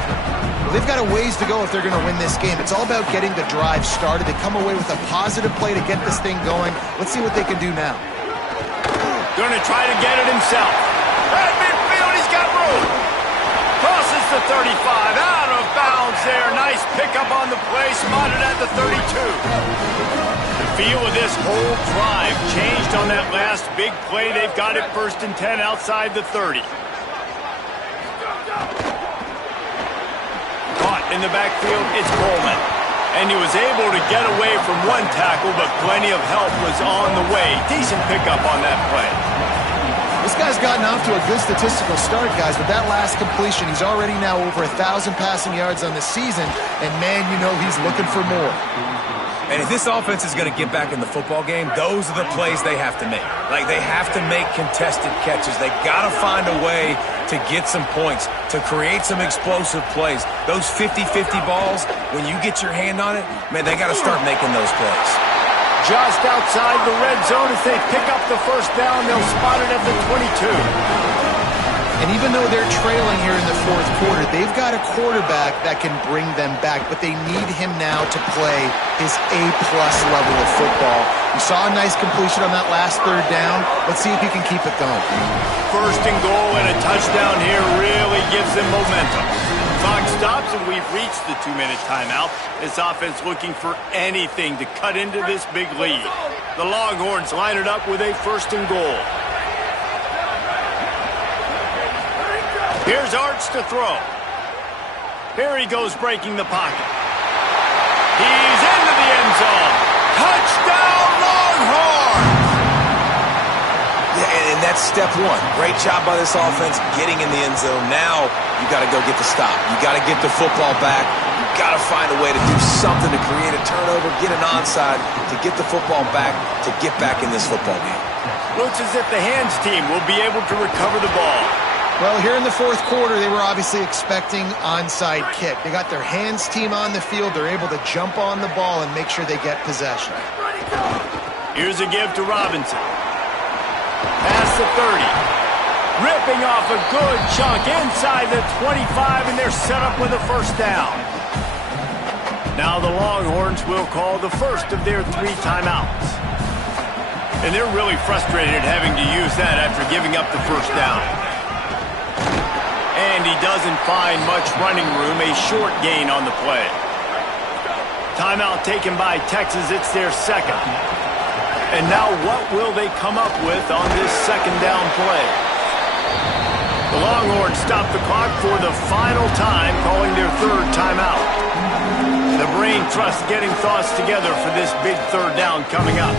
Well, they've got a ways to go if they're going to win this game. It's all about getting the drive started. They come away with a positive play to get this thing going. Let's see what they can do now. Going to try to get it himself. At midfield, he's got room. Crosses the 35, out of bounds there. Nice pickup on the play, spotted at the 32. The feel of this whole drive changed on that last big play. They've got it 1st and 10 outside the 30. Caught in the backfield, it's Coleman. And he was able to get away from one tackle, but plenty of help was on the way. Decent pickup on that play. This guy's gotten off to a good statistical start, guys. With that last completion, he's already now over 1,000 passing yards on the season. And, man, you know he's looking for more. And if this offense is going to get back in the football game, those are the plays they have to make. Like, they have to make contested catches. They got to find a way to get some points, to create some explosive plays. Those 50-50 balls, when you get your hand on it, man, they got to start making those plays. Just outside the red zone as they pick up the first down, they'll spot it at the 22. And even though they're trailing here in the 4th quarter, they've got a quarterback that can bring them back, but they need him now to play his A-plus level of football. You saw a nice completion on that last 3rd down. Let's see if he can keep it going. 1st and goal and a touchdown here really gives them momentum. Clock stops and we've reached the 2-minute timeout. This offense looking for anything to cut into this big lead. The Longhorns line it up with a 1st and goal. Here's Arch to throw. Here he goes breaking the pocket. He's into the end zone. Touchdown Longhorns! Yeah, and that's step one. Great job by this offense getting in the end zone. Now you got to go get the stop. You got to get the football back. You got to find a way to do something to create a turnover, get an onside, to get the football back, to get back in this football game. Looks as if the hands team will be able to recover the ball. Well, here in the 4th quarter, they were obviously expecting onside kick. They got their hands team on the field. They're able to jump on the ball and make sure they get possession. Here's a give to Robinson. Past the 30. Ripping off a good chunk inside the 25, and they're set up with a first down. Now the Longhorns will call the first of their 3 timeouts. And they're really frustrated having to use that after giving up the first down. And he doesn't find much running room, a short gain on the play. Timeout taken by Texas. It's their second. And now what will they come up with on this second down play? The Longhorns stop the clock for the final time, calling their third timeout. The brain trust getting thoughts together for this big third down coming up.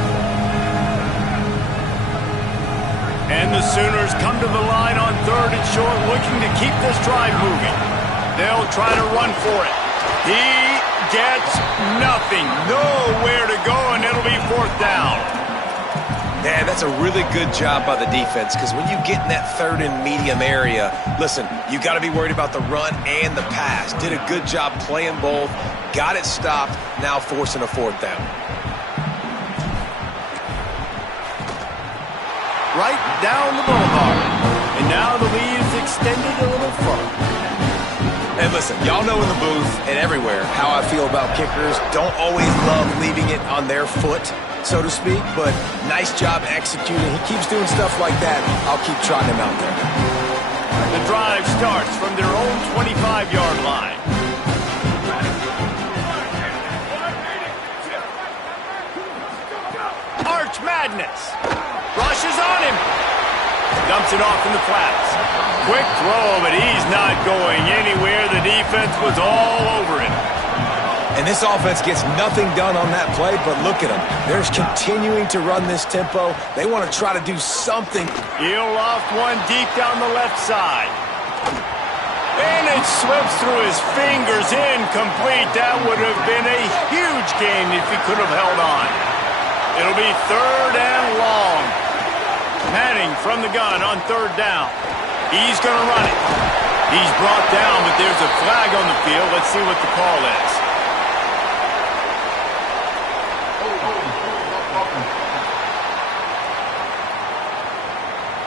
And the Sooners come to the line on third and short, looking to keep this drive moving. They'll try to run for it. He gets nothing. Nowhere to go, and it'll be fourth down. Man, that's a really good job by the defense, because when you get in that third and medium area, listen, you got to be worried about the run and the pass. Did a good job playing both, got it stopped, now forcing a fourth down. Right down the boulevard. And now the lead is extended a little further. And listen, y'all know in the booth and everywhere how I feel about kickers. Don't always love leaving it on their foot, so to speak, but nice job executing. He keeps doing stuff like that. I'll keep trotting him out there. The drive starts from their own 25-yard line. Arch Madness. Rushes on him. Dumps it off in the flats. Quick throw, but he's not going anywhere. The defense was all over him. And this offense gets nothing done on that play, but look at them. They're continuing to run this tempo. They want to try to do something. He'll loft one deep down the left side. And it slips through his fingers, incomplete. That would have been a huge gain if he could have held on. It'll be third and long. Manning from the gun on third down. He's going to run it. He's brought down, but there's a flag on the field. Let's see what the call is.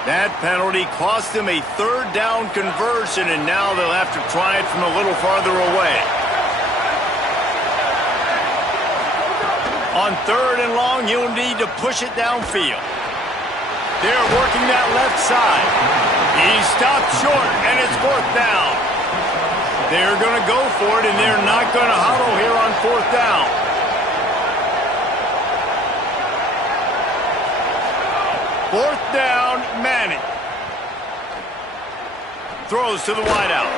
That penalty cost him a third down conversion, and now they'll have to try it from a little farther away. On third and long, you'll need to push it downfield. They're working that left side. He stopped short, and it's fourth down. They're going to go for it, and they're not going to huddle here on fourth down. Fourth down, Manning. Throws to the wideout.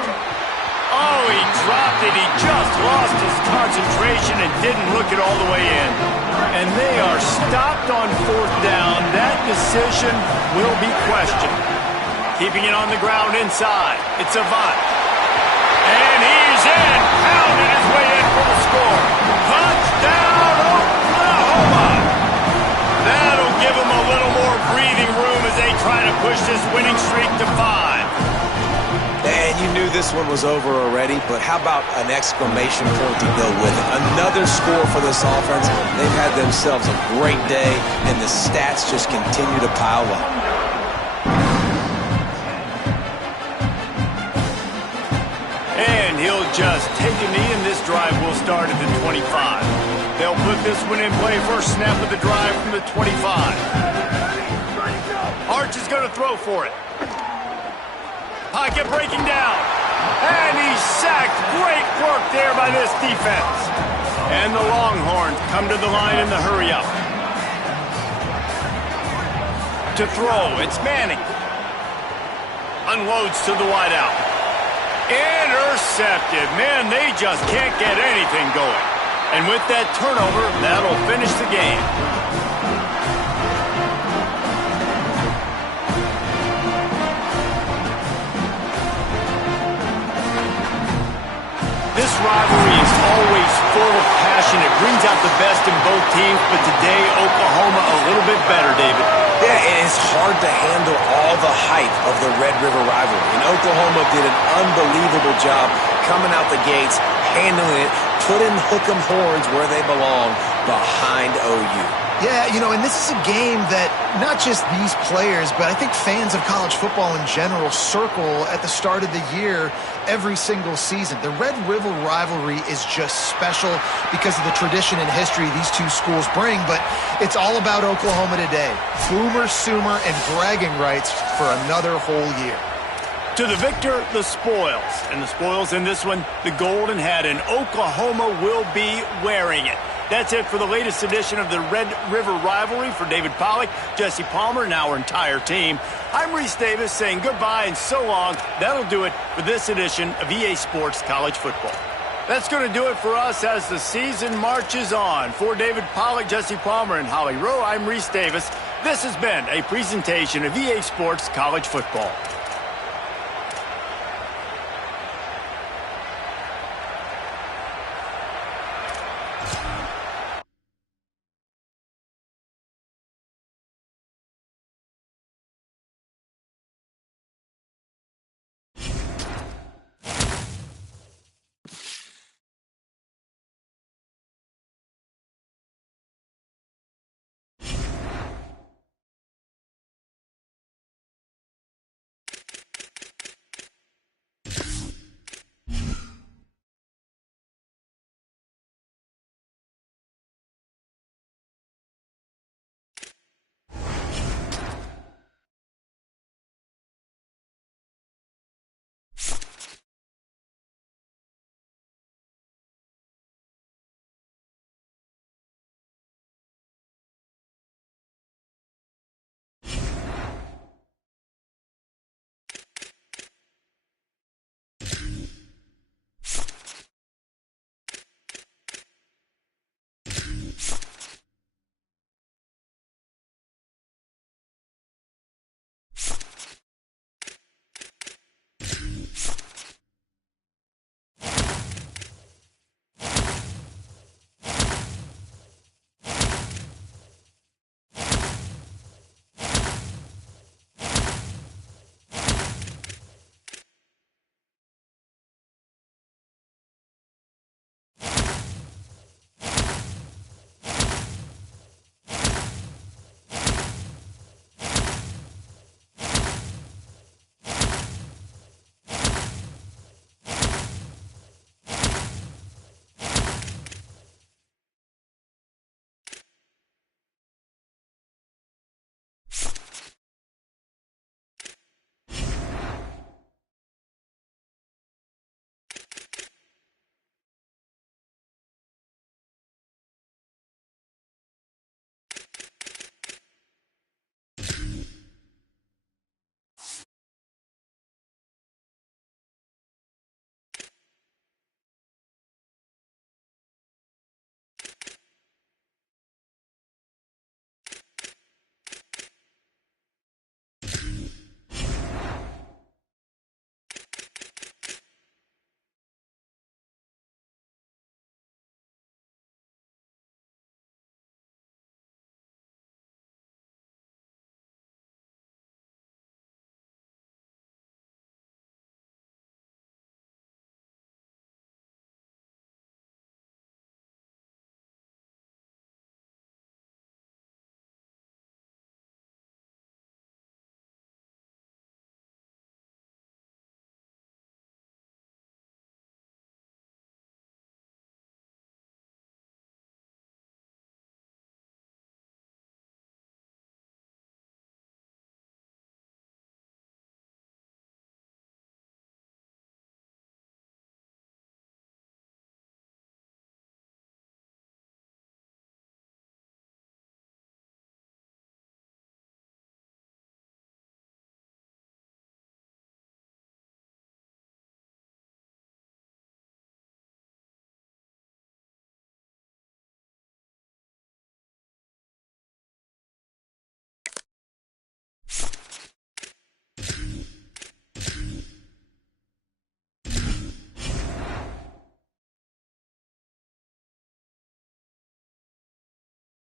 Oh, he dropped it. He just lost his concentration and didn't look it all the way in. And they are stopped on fourth down. That decision will be questioned. Keeping it on the ground inside. It's Avant. And he's in. Pounded his way in for the score. Touchdown, Oklahoma. That'll give them a little more breathing room as they try to push this winning streak to 5. And you knew this one was over already, but how about an exclamation point to go with it? Another score for this offense. They've had themselves a great day, and the stats just continue to pile up. And he'll just take a knee, and this drive will start at the 25. They'll put this one in play. First snap of the drive from the 25. Arch is going to throw for it. Pocket breaking down. And he's sacked. Great work there by this defense. And the Longhorns come to the line in the hurry-up. To throw, it's Manning. Unloads to the wideout. Intercepted. Man, they just can't get anything going. And with that turnover, that'll finish the game. This rivalry is always full of passion. It brings out the best in both teams, but today, Oklahoma a little bit better, David. Yeah, and it's hard to handle all the hype of the Red River rivalry. And Oklahoma did an unbelievable job coming out the gates, handling it, putting hook'em horns where they belong, behind OU. Yeah, you know, and this is a game that not just these players, but I think fans of college football in general circle at the start of the year every single season. The Red River rivalry is just special because of the tradition and history these two schools bring, but it's all about Oklahoma today. Boomer, Sooner, and bragging rights for another whole year. To the victor, the spoils. And the spoils in this one, the golden hat, and Oklahoma will be wearing it. That's it for the latest edition of the Red River Rivalry. For David Pollack, Jesse Palmer, and our entire team, I'm Reese Davis saying goodbye and so long. That'll do it for this edition of EA Sports College Football. That's going to do it for us as the season marches on. For David Pollack, Jesse Palmer, and Holly Rowe, I'm Reese Davis. This has been a presentation of EA Sports College Football.